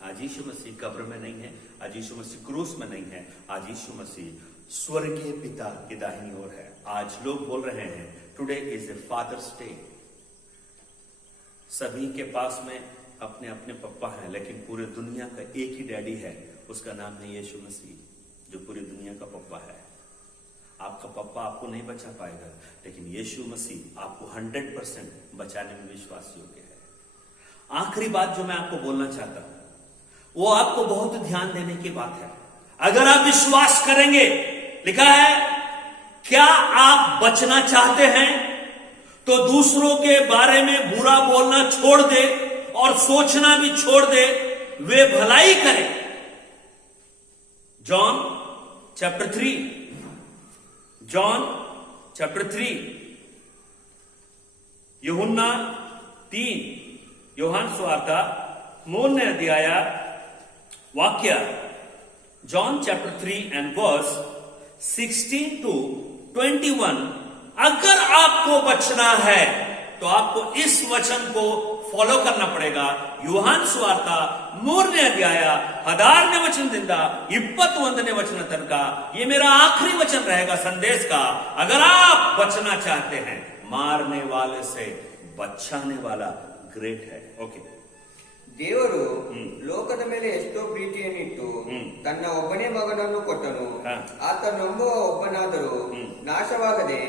आज यीशु मसीह कब्र में नहीं है, आज यीशु मसीह क्रूस में नहीं है, आज यीशु मसीह स्वर्गीय पिता की दाहिनी ओर है। आज लोग बोल रहे हैं today is a father's day. सभी के पास में अपने अपने पप्पा हैं, लेकिन पूरे दुनिया का एक ही डैडी है, उसका नाम है यीशु मसीह, जो पूरी दुनिया का पप्पा है। आपका पप्पा आपको नहीं बचा पाएगा, लेकिन यीशु मसीह आपको 100% बचाने में विश्वास योग्य है। आखिरी बात जो मैं आपको बोलना चाहता हूं, वो आपको बहुत ध्यान देने की बात है। अगर आप विश्वास करेंगे, लिखा है, क्या आप बचना चाहते हैं तो दूसरों के बारे में बुरा बोलना छोड़ दे और सोचना भी छोड़ दे, वे भलाई करें। जॉन चैप्टर 3 यूहन्ना 3 योहान सुवार्ता 3ನೇ ಅಧ್ಯಾಯ वाक्य John chapter 3 and verse 16 to 21। अगर आपको बचना है तो आपको इस वचन को फॉलो करना पड़ेगा। ಯೂಹಾನ್ ಸುವಾರ್ತ 3ನೇ ಅಧ್ಯಾಯ 16ನೇ वचनದಿಂದ 21ನೇ वचन तक। ये मेरा आखिरी वचन रहेगा संदेश का। अगर आप बचना चाहते हैं, मारने वाले से बचाने वाला ग्रेट है। ओके। ದೇವರು ಲೋಕದ ಮೇಲೆ ಎಷ್ಟೋ ಪ್ರೀತಿಯನ್ನಿಟ್ಟು ತನ್ನ ಒಬ್ಬನೇ ಮಗನನ್ನು ಕೊಟ್ಟನು. ಆತ ನಂಬುವ ಒಬ್ಬನಾದರೂ ನಾಶವಾಗದೆ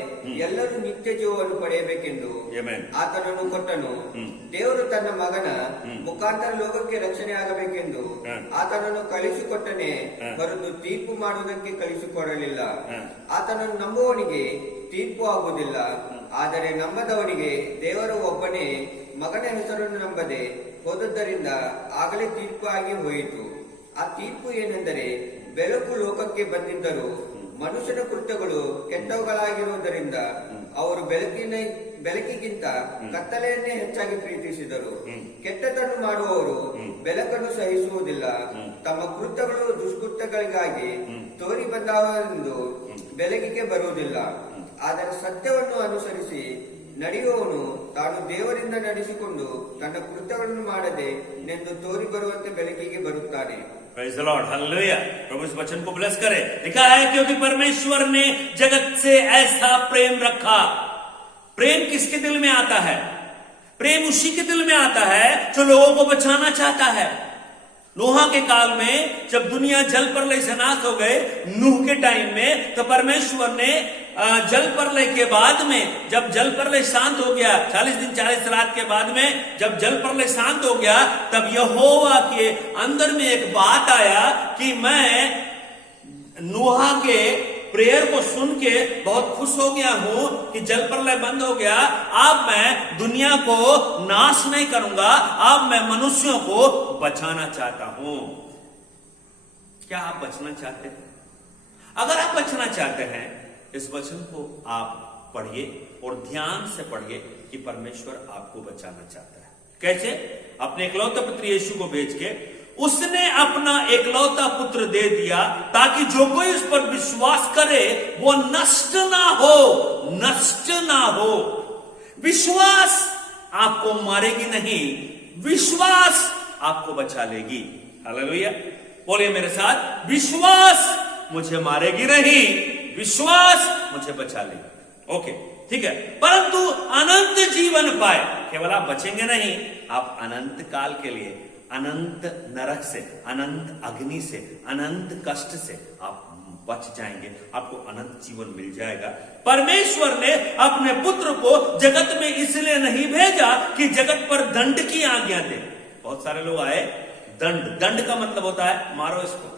ಎಲ್ಲರೂ ನಿತ್ಯ ಜೀವವನ್ನು ಪಡೆಯಬೇಕೆಂದು ಆತನನ್ನು ಕೊಟ್ಟನು. ದೇವರು ತನ್ನ ಮಗನ ಮುಖಾಂತರ ಲೋಕಕ್ಕೆ ರಕ್ಷಣೆ ಆಗಬೇಕೆಂದು ಆತನನ್ನು ಕಳಿಸಿಕೊಟ್ಟನೆ ಹೊರತು ತೀರ್ಪು ಮಾಡುವುದಕ್ಕೆ ಕಳಿಸಿಕೊಡಲಿಲ್ಲ. ಆತನನ್ನು ನಂಬುವವನಿಗೆ ತೀರ್ಪು ಆಗುವುದಿಲ್ಲ, ಆದರೆ ನಂಬದವನಿಗೆ ದೇವರು ಒಬ್ಬನೇ ಮಗನ ಹೆಸರನ್ನು ನಂಬದೆ ಹೋದದ್ದರಿಂದ ಆಗಲೇ ತೀರ್ಪು ಆಗಿ ಹೋಯಿತು. ಆ ತೀರ್ಪು ಏನೆಂದರೆ, ಬೆಳಕು ಲೋಕಕ್ಕೆ ಬಂದಿದ್ದರೂ ಮನುಷ್ಯನ ಕೃತ್ಯಗಳು ಕೆಟ್ಟವುಗಳಾಗಿರುವುದರಿಂದ ಅವರು ಬೆಳಕಿಗಿಂತ ಕತ್ತಲೆಯನ್ನೇ ಹೆಚ್ಚಾಗಿ ಪ್ರೀತಿಸಿದರು. ಕೆಟ್ಟದನ್ನು ಮಾಡುವವರು ಬೆಳಕನ್ನು ಸಹಿಸುವುದಿಲ್ಲ, ತಮ್ಮ ಕೃತ್ಯಗಳು ದುಷ್ಕೃತ್ಯಗಳಿಗಾಗಿ ತೋರಿ ಬಂದವೆಂದು ಬೆಳಕಿಗೆ ಬರುವುದಿಲ್ಲ. ಆದರೆ ಸತ್ಯವನ್ನು ಅನುಸರಿಸಿ ನಡೆಯುವವನು ತಾನು ದೇವರಿಂದ ನಡೆಸಿಕೊಂಡು ತನ್ನ ಕೃತ್ಯಗಳನ್ನು ಮಾಡದೆ ನೆಂದು ತೋರಿ ಬರುವಂತೆ ಬೆಳಕಿಗೆ ಬರುತ್ತಾನೆ. Praise the Lord, hallelujah. प्रभु इस वचन को ब्लेस करे. लिखा है क्योंकि परमेश्वर ने जगत से ऐसा प्रेम रखा. प्रेम किसके दिल में आता है? प्रेम उसी के दिल में आता है जो लोगों को बचाना चाहता है. नूह के काल में जब दुनिया जल प्रलय से नाश हो गए, नूह के टाइम में, तो परमेश्वर ने जल प्रलय के बाद में, जब जल प्रलय शांत हो गया, 40 दिन 40 रात के बाद में जब जल प्रलय शांत हो गया, तब यहोवा के अंदर में एक बात आया कि मैं नूह के प्रेयर को सुन के बहुत खुश हो गया हूं कि जल प्रलय बंद हो गया. अब मैं दुनिया को नाश नहीं करूंगा, अब मैं मनुष्यों को बचाना चाहता हूं. क्या आप बचना चाहते हैं? अगर आप बचना चाहते हैं, इस वचन को आप पढ़िए और ध्यान से पढ़िए कि परमेश्वर आपको बचाना चाहता है. कैसे? अपने इकलौते पुत्र यीशु को भेज के उसने अपना एकलौता पुत्र दे दिया ताकि जो कोई उस पर विश्वास करे वो नष्ट ना हो, नष्ट ना हो. विश्वास आपको मारेगी नहीं, विश्वास आपको बचा लेगी. हालेलुया. बोलिए मेरे साथ, विश्वास मुझे मारेगी नहीं, विश्वास मुझे बचा लेगी. ओके, ठीक है. परंतु अनंत जीवन पाए. केवल आप बचेंगे नहीं, आप अनंत काल के लिए अनंत नरक से, अनंत अग्नि से, अनंत कष्ट से आप बच जाएंगे. आपको अनंत जीवन मिल जाएगा. परमेश्वर ने अपने पुत्र को जगत में इसलिए नहीं भेजा कि जगत पर दंड की आज्ञा दे. बहुत सारे लोग आए, दंड. दंड का मतलब होता है मारो इसको.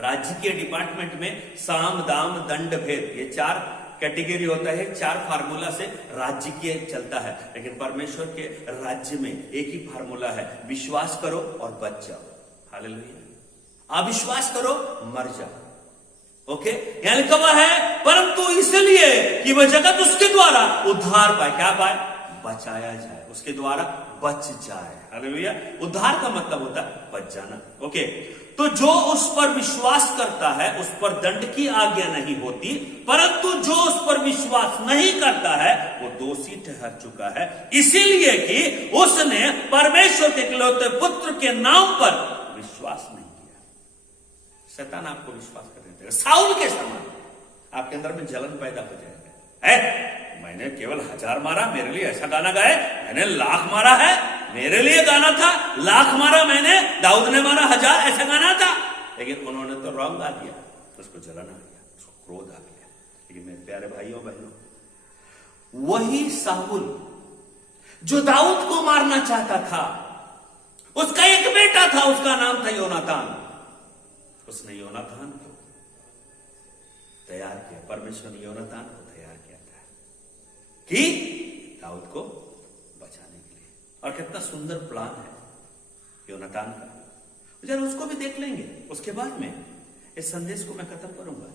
राज्य के डिपार्टमेंट में साम दाम दंड भेद, ये 4 कैटेगरी होता है. 4 फार्मूला से राज्य के चलता है. लेकिन परमेश्वर के राज्य में एक ही फार्मूला है, विश्वास करो और बच जाओ. हालेलुया. अविश्वास करो, मर जाओ. ओके, यहां लिखा हुआ है परंतु इसलिए कि वह जगत उसके द्वारा उद्धार पाए. क्या पाए? बचाया जाए, उसके द्वारा बच जाए. हालेलुया. उद्धार का मतलब होता है बच जाना. ओके, तो जो उस पर विश्वास करता है उस पर दंड की आज्ञा नहीं होती, परंतु जो उस पर विश्वास नहीं करता है वो दोषी ठहर चुका है, इसीलिए कि उसने परमेश्वर के इकलौते पुत्र के नाम पर विश्वास नहीं किया. शैतान आपको विश्वास करने देगा. साउल के समान आपके अंदर में जलन पैदा हो जाएगा. मैंने केवल 1000 मारा, मेरे लिए ऐसा गाना गाए. मैंने 1,00,000 मारा है, मेरे लिए गाना था. 1,00,000 मारा मैंने, दाऊद ने मारा 1000, ऐसा गाना था. लेकिन उन्होंने तो रॉन्ग गा दिया, उसको जलन आ गया, उसको क्रोध आ गया. लेकिन मेरे प्यारे भाइयों बहनों, वही साउल जो दाऊद को मारना चाहता था, उसका एक बेटा था, उसका नाम था योनातान. उसने योनातान को तैयार किया. परमेश्वर ने योनातान को तैयार किया था कि दाऊद को बचाने के लिए. और कितना सुंदर प्लान है योनातान का. जरा उसको भी देख लेंगे, उसके बाद में इस संदेश को मैं खत्म करूंगा.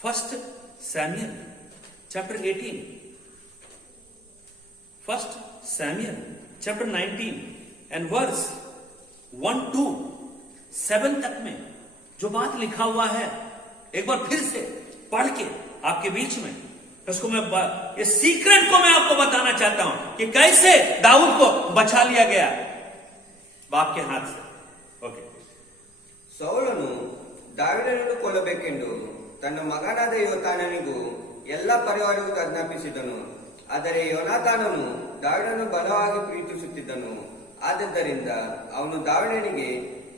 1 Samuel chapter 18, 1 Samuel chapter 19 and verse 1 to 7 तक में जो बात लिखा हुआ है, एक बार फिर से पढ़ के आपके बीच में उसको मैं, ये सीक्रेट को मैं आपको बताना चाहता हूं कि कैसे दाऊद को बचा लिया गया बाप के हाथ से. ओके. ಸೌಲನು ದಾವೀದನನ್ನು ಕೊಲ್ಲಬೇಕೆಂದು ತನ್ನ ಮಗನಾದ ಯೋನಾತಾನನಿಗೂ ಎಲ್ಲ ಪರಿವಾರಕ್ಕೂ ಆಜ್ಞಾಪಿಸಿದನು. ಆದರೆ ಯೋನಾತಾನನು ದಾವೀದನನ್ನು ಬಲವಾಗಿ ಪ್ರೀತಿಸುತ್ತಿದ್ದನು. ಆದ್ದರಿಂದ ಅವನು ದಾವೀದನಿಗೆ,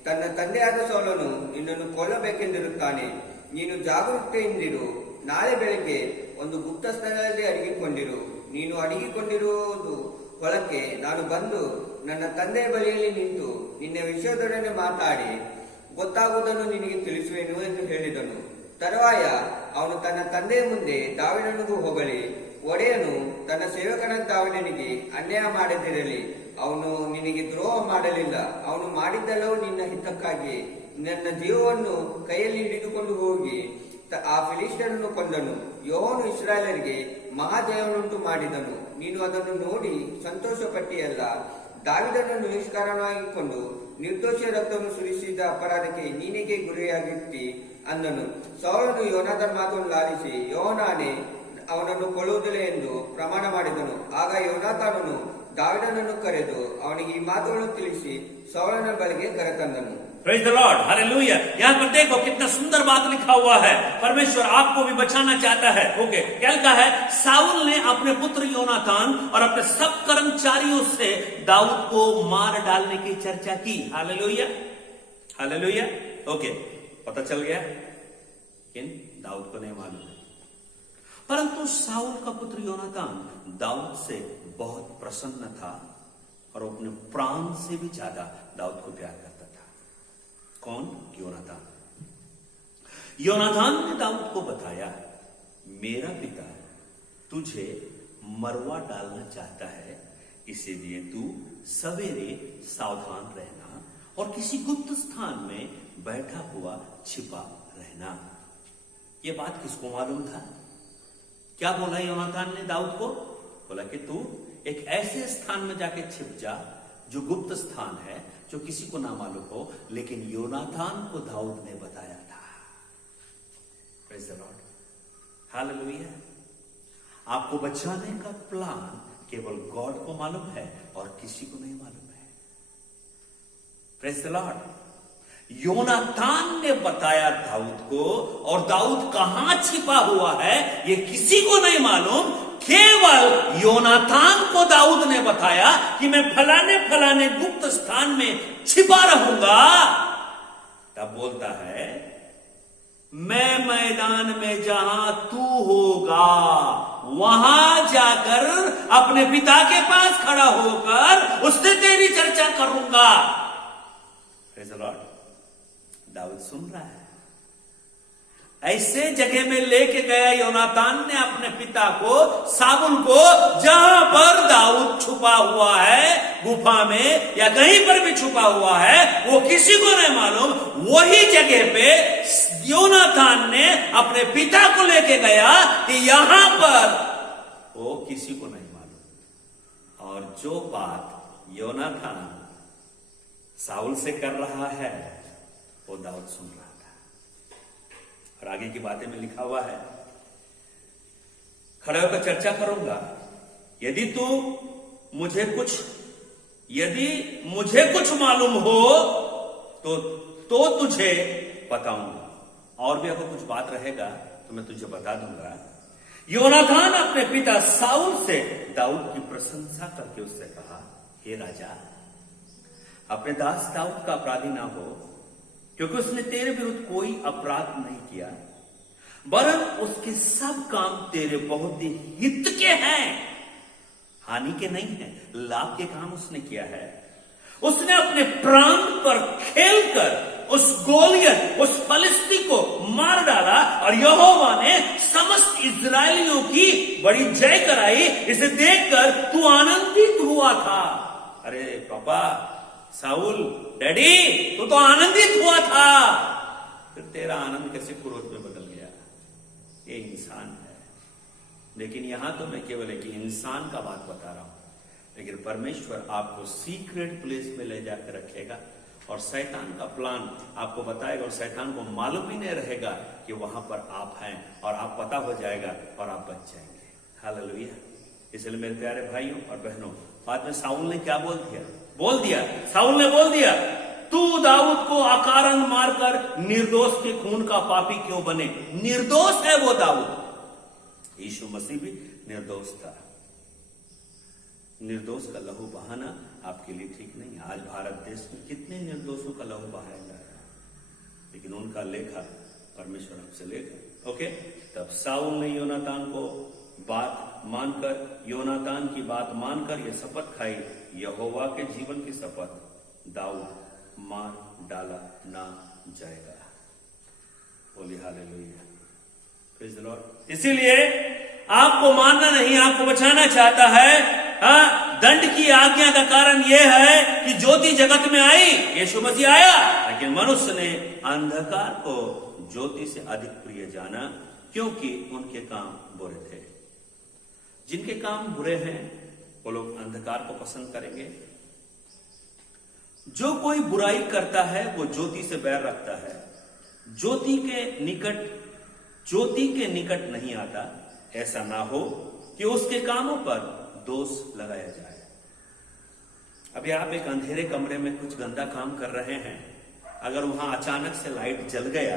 ತನ್ನ ತಂದೆಯಾದ ಸೌಲನು ನಿನ್ನನ್ನು ಕೊಲ್ಲಬೇಕೆಂದಿರುತ್ತಾನೆ, ನೀನು ಜಾಗರೂಕತೆಯಿಂದಿರು. ನಾಳೆ ಬೆಳಗ್ಗೆ ಒಂದು ಗುಪ್ತ ಸ್ಥಳದಲ್ಲಿ ಅಡಗಿಕೊಂಡಿರು. ನೀನು ಅಡಗಿಕೊಂಡಿರುವುದು ಹೊಲಕ್ಕೆ ನಾನು ಬಂದು ನನ್ನ ತಂದೆಯ ಬಳಿಯಲ್ಲಿ ನಿಂತು ನಿನ್ನ ವಿಷಯದೊಡನೆ ಮಾತಾಡಿ ಗೊತ್ತಾಗುವುದನ್ನು ನಿನಗೆ ತಿಳಿಸುವೆನು ಎಂದು ಹೇಳಿದನು. ತರುವಾಯ ಅವನು ತನ್ನ ತಂದೆಯ ಮುಂದೆ ದಾವೀದನಿಗೂ ಹೊಗಳಿ, ಒಡೆಯನು ತನ್ನ ಸೇವಕನಾದ ದಾವೀದನಿಗೆ ಅನ್ಯಾಯ ಮಾಡದಿರಲಿ, ಅವನು ನಿನಗೆ ದ್ರೋಹ ಮಾಡಲಿಲ್ಲ. ಅವನು ಮಾಡಿದ್ದೆಲ್ಲವೂ ನಿನ್ನ ಹಿತಕ್ಕಾಗಿ. ನನ್ನ ಜೀವವನ್ನು ಕೈಯಲ್ಲಿ ಹಿಡಿದುಕೊಂಡು ಹೋಗಿ ಆ ಫಿಲಿಸ್ಟಿಯರನ್ನು ಕೊಂದನು. ಯೆಹೋವನು ಇಸ್ರಾಯೇಲರಿಗೆ ಮಹಾಜಯವನ್ನುಂಟು ಮಾಡಿದನು. ನೀನು ಅದನ್ನು ನೋಡಿ ಸಂತೋಷಪಟ್ಟಿಯಲ್ಲ. ದಾವೀದನನ್ನು ನಿಷ್ಕಾರಣವಾಗಿಕೊಂಡು ನಿರ್ದೋಷಿಯ ರಕ್ತವನ್ನು ಸುರಿಸಿದ ಅಪರಾಧಕ್ಕೆ ನೀನಿಗೆ ಗುರಿಯಾಗಿತ್ತಿ ಅಂದನು. ಸೌಲನು ಯೋನಾತನ ಮಾತನ್ನು ಲಾಲಿಸಿ, ಯೆಹೋವನೇ ಅವನನ್ನು ಕೊಲ್ಲುವುದಿಲ್ಲ ಎಂದು ಪ್ರಮಾಣ ಮಾಡಿದನು. ಆಗ ಯೋನಾತಾನನು ದಾವೀದನನ್ನು ಕರೆದು ಅವನಿಗೆ ಈ ಮಾತುಗಳನ್ನು ತಿಳಿಸಿ ಸೌಲನ ಬಳಿಗೆ ಕರೆತಂದನು. Praise the Lord, Hallelujah. यहाँ पर देखो कितना सुंदर बात लिखा हुआ है. परमेश्वर आपको भी बचाना चाहता है. ओके, क्या लिखा है? साउल ने अपने पुत्र योनातान और अपने सब कर्मचारियों से दाऊद को मार डालने की चर्चा की. Hallelujah, hallelujah. ओके, पता चल गया. इन दाऊद को नहीं मालूम, परंतु साउल का पुत्र योनातान दाऊद से बहुत प्रसन्न था और अपने प्राण से भी ज्यादा दाऊद को प्यार करता था. कौन? योनातान. योनातान ने दाऊद को बताया, मेरा पिता तुझे मरवा डालना चाहता है, इसीलिए तू सवेरे सावधान रहना और किसी गुप्त स्थान में बैठा हुआ छिपा रहना. यह बात किसको मालूम था? क्या बोला योनातान ने दाऊद को? बोला कि तू एक ऐसे स्थान में जाके छिप जा जो गुप्त स्थान है, जो किसी को ना मालूम हो, लेकिन योनातान को दाऊद ने बताया था. Praise the Lord, hallelujah. आपको बचाने का प्लान केवल गॉड को मालूम है और किसी को नहीं मालूम है. Praise the Lord. योनातान ने बताया दाऊद को, और दाऊद कहां छिपा हुआ है ये किसी को नहीं मालूम. केवल योनातान को दाऊद ने बताया कि मैं फलाने फलाने गुप्त स्थान में छिपा रहूंगा. तब बोलता है, मैं मैदान में जहां तू होगा वहां जाकर अपने पिता के पास खड़ा होकर उससे तेरी चर्चा करूंगा. Praise the Lord. दाऊद सुन रहा है. ऐसे जगह में लेके गया योनातान ने अपने पिता को, साउल को, जहां पर दाऊद छुपा हुआ है, गुफा में या कहीं पर भी छुपा हुआ है, वो किसी को नहीं मालूम. वही जगह पे योनातान ने अपने पिता को लेके गया कि यहां पर, वो किसी को नहीं मालूम. और जो बात योनातान साउल से कर रहा है वो दाऊद सुन रहा था. और आगे की बातें में लिखा हुआ है, खड़े होकर चर्चा करूंगा. यदि मुझे कुछ मालूम हो तो तुझे बताऊंगा, और भी अगर कुछ बात रहेगा तो मैं तुझे बता दूंगा. योनातान अपने पिता साउल से दाऊद की प्रशंसा करके उससे कहा, हे राजा, अपने दास दाऊद का अपराधी ना हो, क्योंकि उसने तेरे विरुद्ध कोई अपराध नहीं किया, वरन उसके सब काम तेरे बहुत ही हित के हैं, हानि के नहीं है, लाभ के काम उसने किया है. उसने अपने प्राण पर खेलकर उस गोलियत, उस फलिस्ती को मार डाला, और यहोवा ने समस्त इस्राएलियों की बड़ी जय कराई. इसे देखकर तू आनंदित हुआ था. अरे पापा, साउल, डैडी, तू तो आनंदित हुआ था, फिर तेरा आनंद कैसे क्रोध में बदल गया? ये इंसान है. लेकिन यहां तो मैं केवल एक इंसान का बात बता रहा हूं, लेकिन परमेश्वर आपको सीक्रेट प्लेस में ले जाकर रखेगा और शैतान का प्लान आपको बताएगा, और शैतान को मालूम ही नहीं रहेगा कि वहां पर आप हैं, और आप पता हो जाएगा और आप बच जाएंगे. हालेलुया. इसलिए मेरे प्यारे भाइयों और बहनों, बाद में साउल ने क्या बोल दिया? साउल ने बोल दिया, तू दाऊद को अकारण मारकर निर्दोष के खून का पापी क्यों बने? निर्दोष है वो दाऊद. यीशु मसीह भी निर्दोष था. निर्दोष का लहू बहाना आपके लिए ठीक नहीं है. आज भारत देश में कितने निर्दोषों का लहू बहाया जा रहा है, लेकिन उनका लेखा परमेश्वर आपसे लेगा. ओके. तब साउल ने योनातान की बात मानकर यह शपथ खाई, यहोवा के जीवन की शपथ, दाऊद मार डाला ना जाएगा. बोलिए हालेलुया. Praise the Lord. इसीलिए आपको मारना नहीं, आपको बचाना चाहता है. दंड की आज्ञा का कारण यह है कि ज्योति जगत में आई, यीशु मसीह आया, लेकिन मनुष्य ने अंधकार को ज्योति से अधिक प्रिय जाना, क्योंकि उनके काम बुरे थे। जिनके काम बुरे हैं वो लोग अंधकार को पसंद करेंगे। जो कोई बुराई करता है वो ज्योति से बैर रखता है, ज्योति के निकट नहीं आता, ऐसा ना हो कि उसके कामों पर दोष लगाया जाए। अभी आप एक अंधेरे कमरे में कुछ गंदा काम कर रहे हैं, अगर वहां अचानक से लाइट जल गया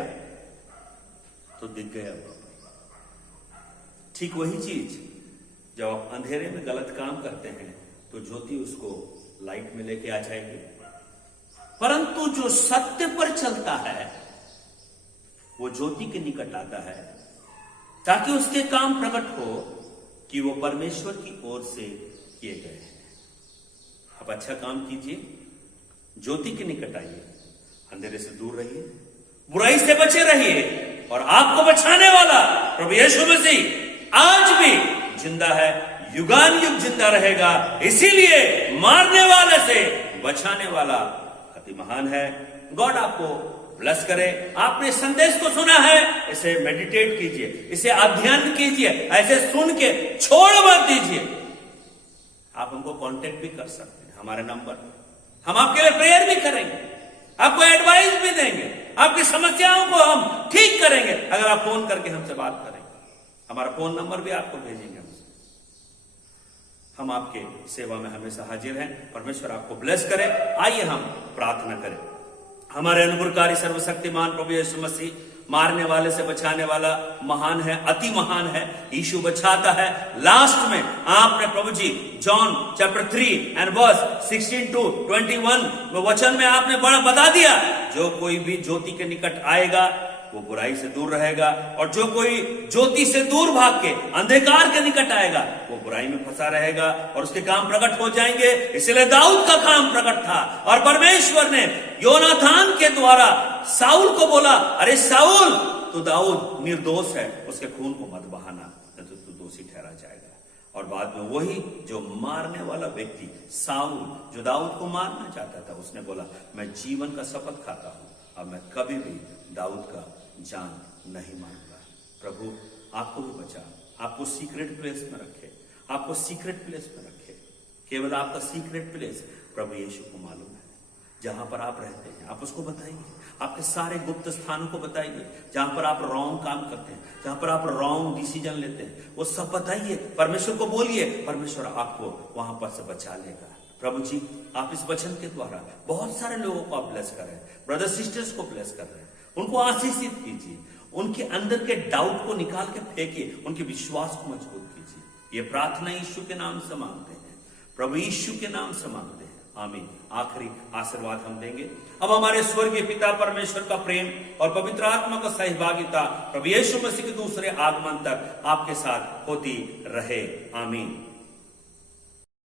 तो दिख गया। ठीक वही चीज जब आप अंधेरे में गलत काम करते हैं तो ज्योति उसको लाइट में लेके आ जाएगी। परंतु जो सत्य पर चलता है वो ज्योति के निकट आता है, ताकि उसके काम प्रकट हो कि वो परमेश्वर की ओर से किए गए हैं। आप अच्छा काम कीजिए, ज्योति के निकट आइए, अंधेरे से दूर रहिए, बुराई से बचे रहिए, और आपको बचाने वाला प्रभु यीशु मसीह आज भी जिंदा है, युगान युग जिंदा रहेगा। इसीलिए मारने वाले से बचाने वाला अति महान है। गॉड आपको ब्लेस करे। आपने संदेश को सुना है, इसे मेडिटेट कीजिए, इसे अध्ययन कीजिए, ऐसे सुन के छोड़ मत दीजिए। आप हमको कांटेक्ट भी कर सकते हैं, हमारे नंबर, हम आपके लिए प्रेयर भी करेंगे, आपको एडवाइस भी देंगे, आपकी समस्याओं को हम ठीक करेंगे अगर आप फोन करके हमसे बात करेंगे। हमारा फोन नंबर भी आपको भेजेंगे हमसे। हम आपके सेवा में हमेशा हाजिर हैं। परमेश्वर आपको ब्लेस करे। आइए हम प्रार्थना करें। हमारे अनुग्रहकारी सर्वशक्तिमान प्रभु यीशु मसीह मारने वाले से बचाने वाला महान है, अति महान है। यीशु बचाता है। लास्ट में आपने प्रभु जी John chapter 3 and verse 16 to 21 वचन में आपने बड़ा बता दिया, जो कोई भी ज्योति के निकट आएगा वो बुराई से दूर रहेगा, और जो कोई ज्योति से दूर भाग के अंधकार के निकट आएगा वो बुराई में फंसा रहेगा और उसके काम प्रकट हो जाएंगे। इसलिए दाऊद का काम प्रकट था, और परमेश्वर ने योनाथान के द्वारा साउल को बोला, अरे साउल तू दाऊद निर्दोष है, उसके खून को मत बहाना, नहीं तो तू दोषी ठहरा जाएगा। और बाद में वही जो मारने वाला व्यक्ति साउल, जो दाऊद को मारना चाहता था, उसने बोला मैं जीवन का शपथ खाता हूं, अब मैं कभी भी दाऊद का जान नहीं मानूंगा। प्रभु आपको भी बचा, आपको सीक्रेट प्लेस में रखे, आपको सीक्रेट प्लेस में रखे। केवल आपका सीक्रेट प्लेस प्रभु यीशु को मालूम है। जहां पर आप रहते हैं आप उसको बताइए, आपके सारे गुप्त स्थानों को बताइए, जहां पर आप रॉन्ग काम करते हैं, जहां पर आप रॉन्ग डिसीजन लेते हैं, वो सब बताइए, परमेश्वर को बोलिए, परमेश्वर आपको वहां पर से बचा लेगा। प्रभु जी आप इस वचन के द्वारा बहुत सारे लोगों को आप ब्लेस कर रहे हैं, ब्रदर सिस्टर्स को ब्लेस कर रहे हैं, उनको आशीषित कीजिए, उनके अंदर के डाउट को निकाल के फेंकिए, उनके विश्वास को मजबूत कीजिए। ये प्रार्थना यीशु के नाम से मांगते हैं, प्रभु यीशु के नाम से मांगते हैं, आमीन। आखिरी आशीर्वाद हम देंगे। अब हमारे स्वर्गीय पिता परमेश्वर का प्रेम और पवित्र आत्मा का सहभागिता प्रभु यीशु मसीह के दूसरे आगमन तक आपके साथ होती रहे, आमीन।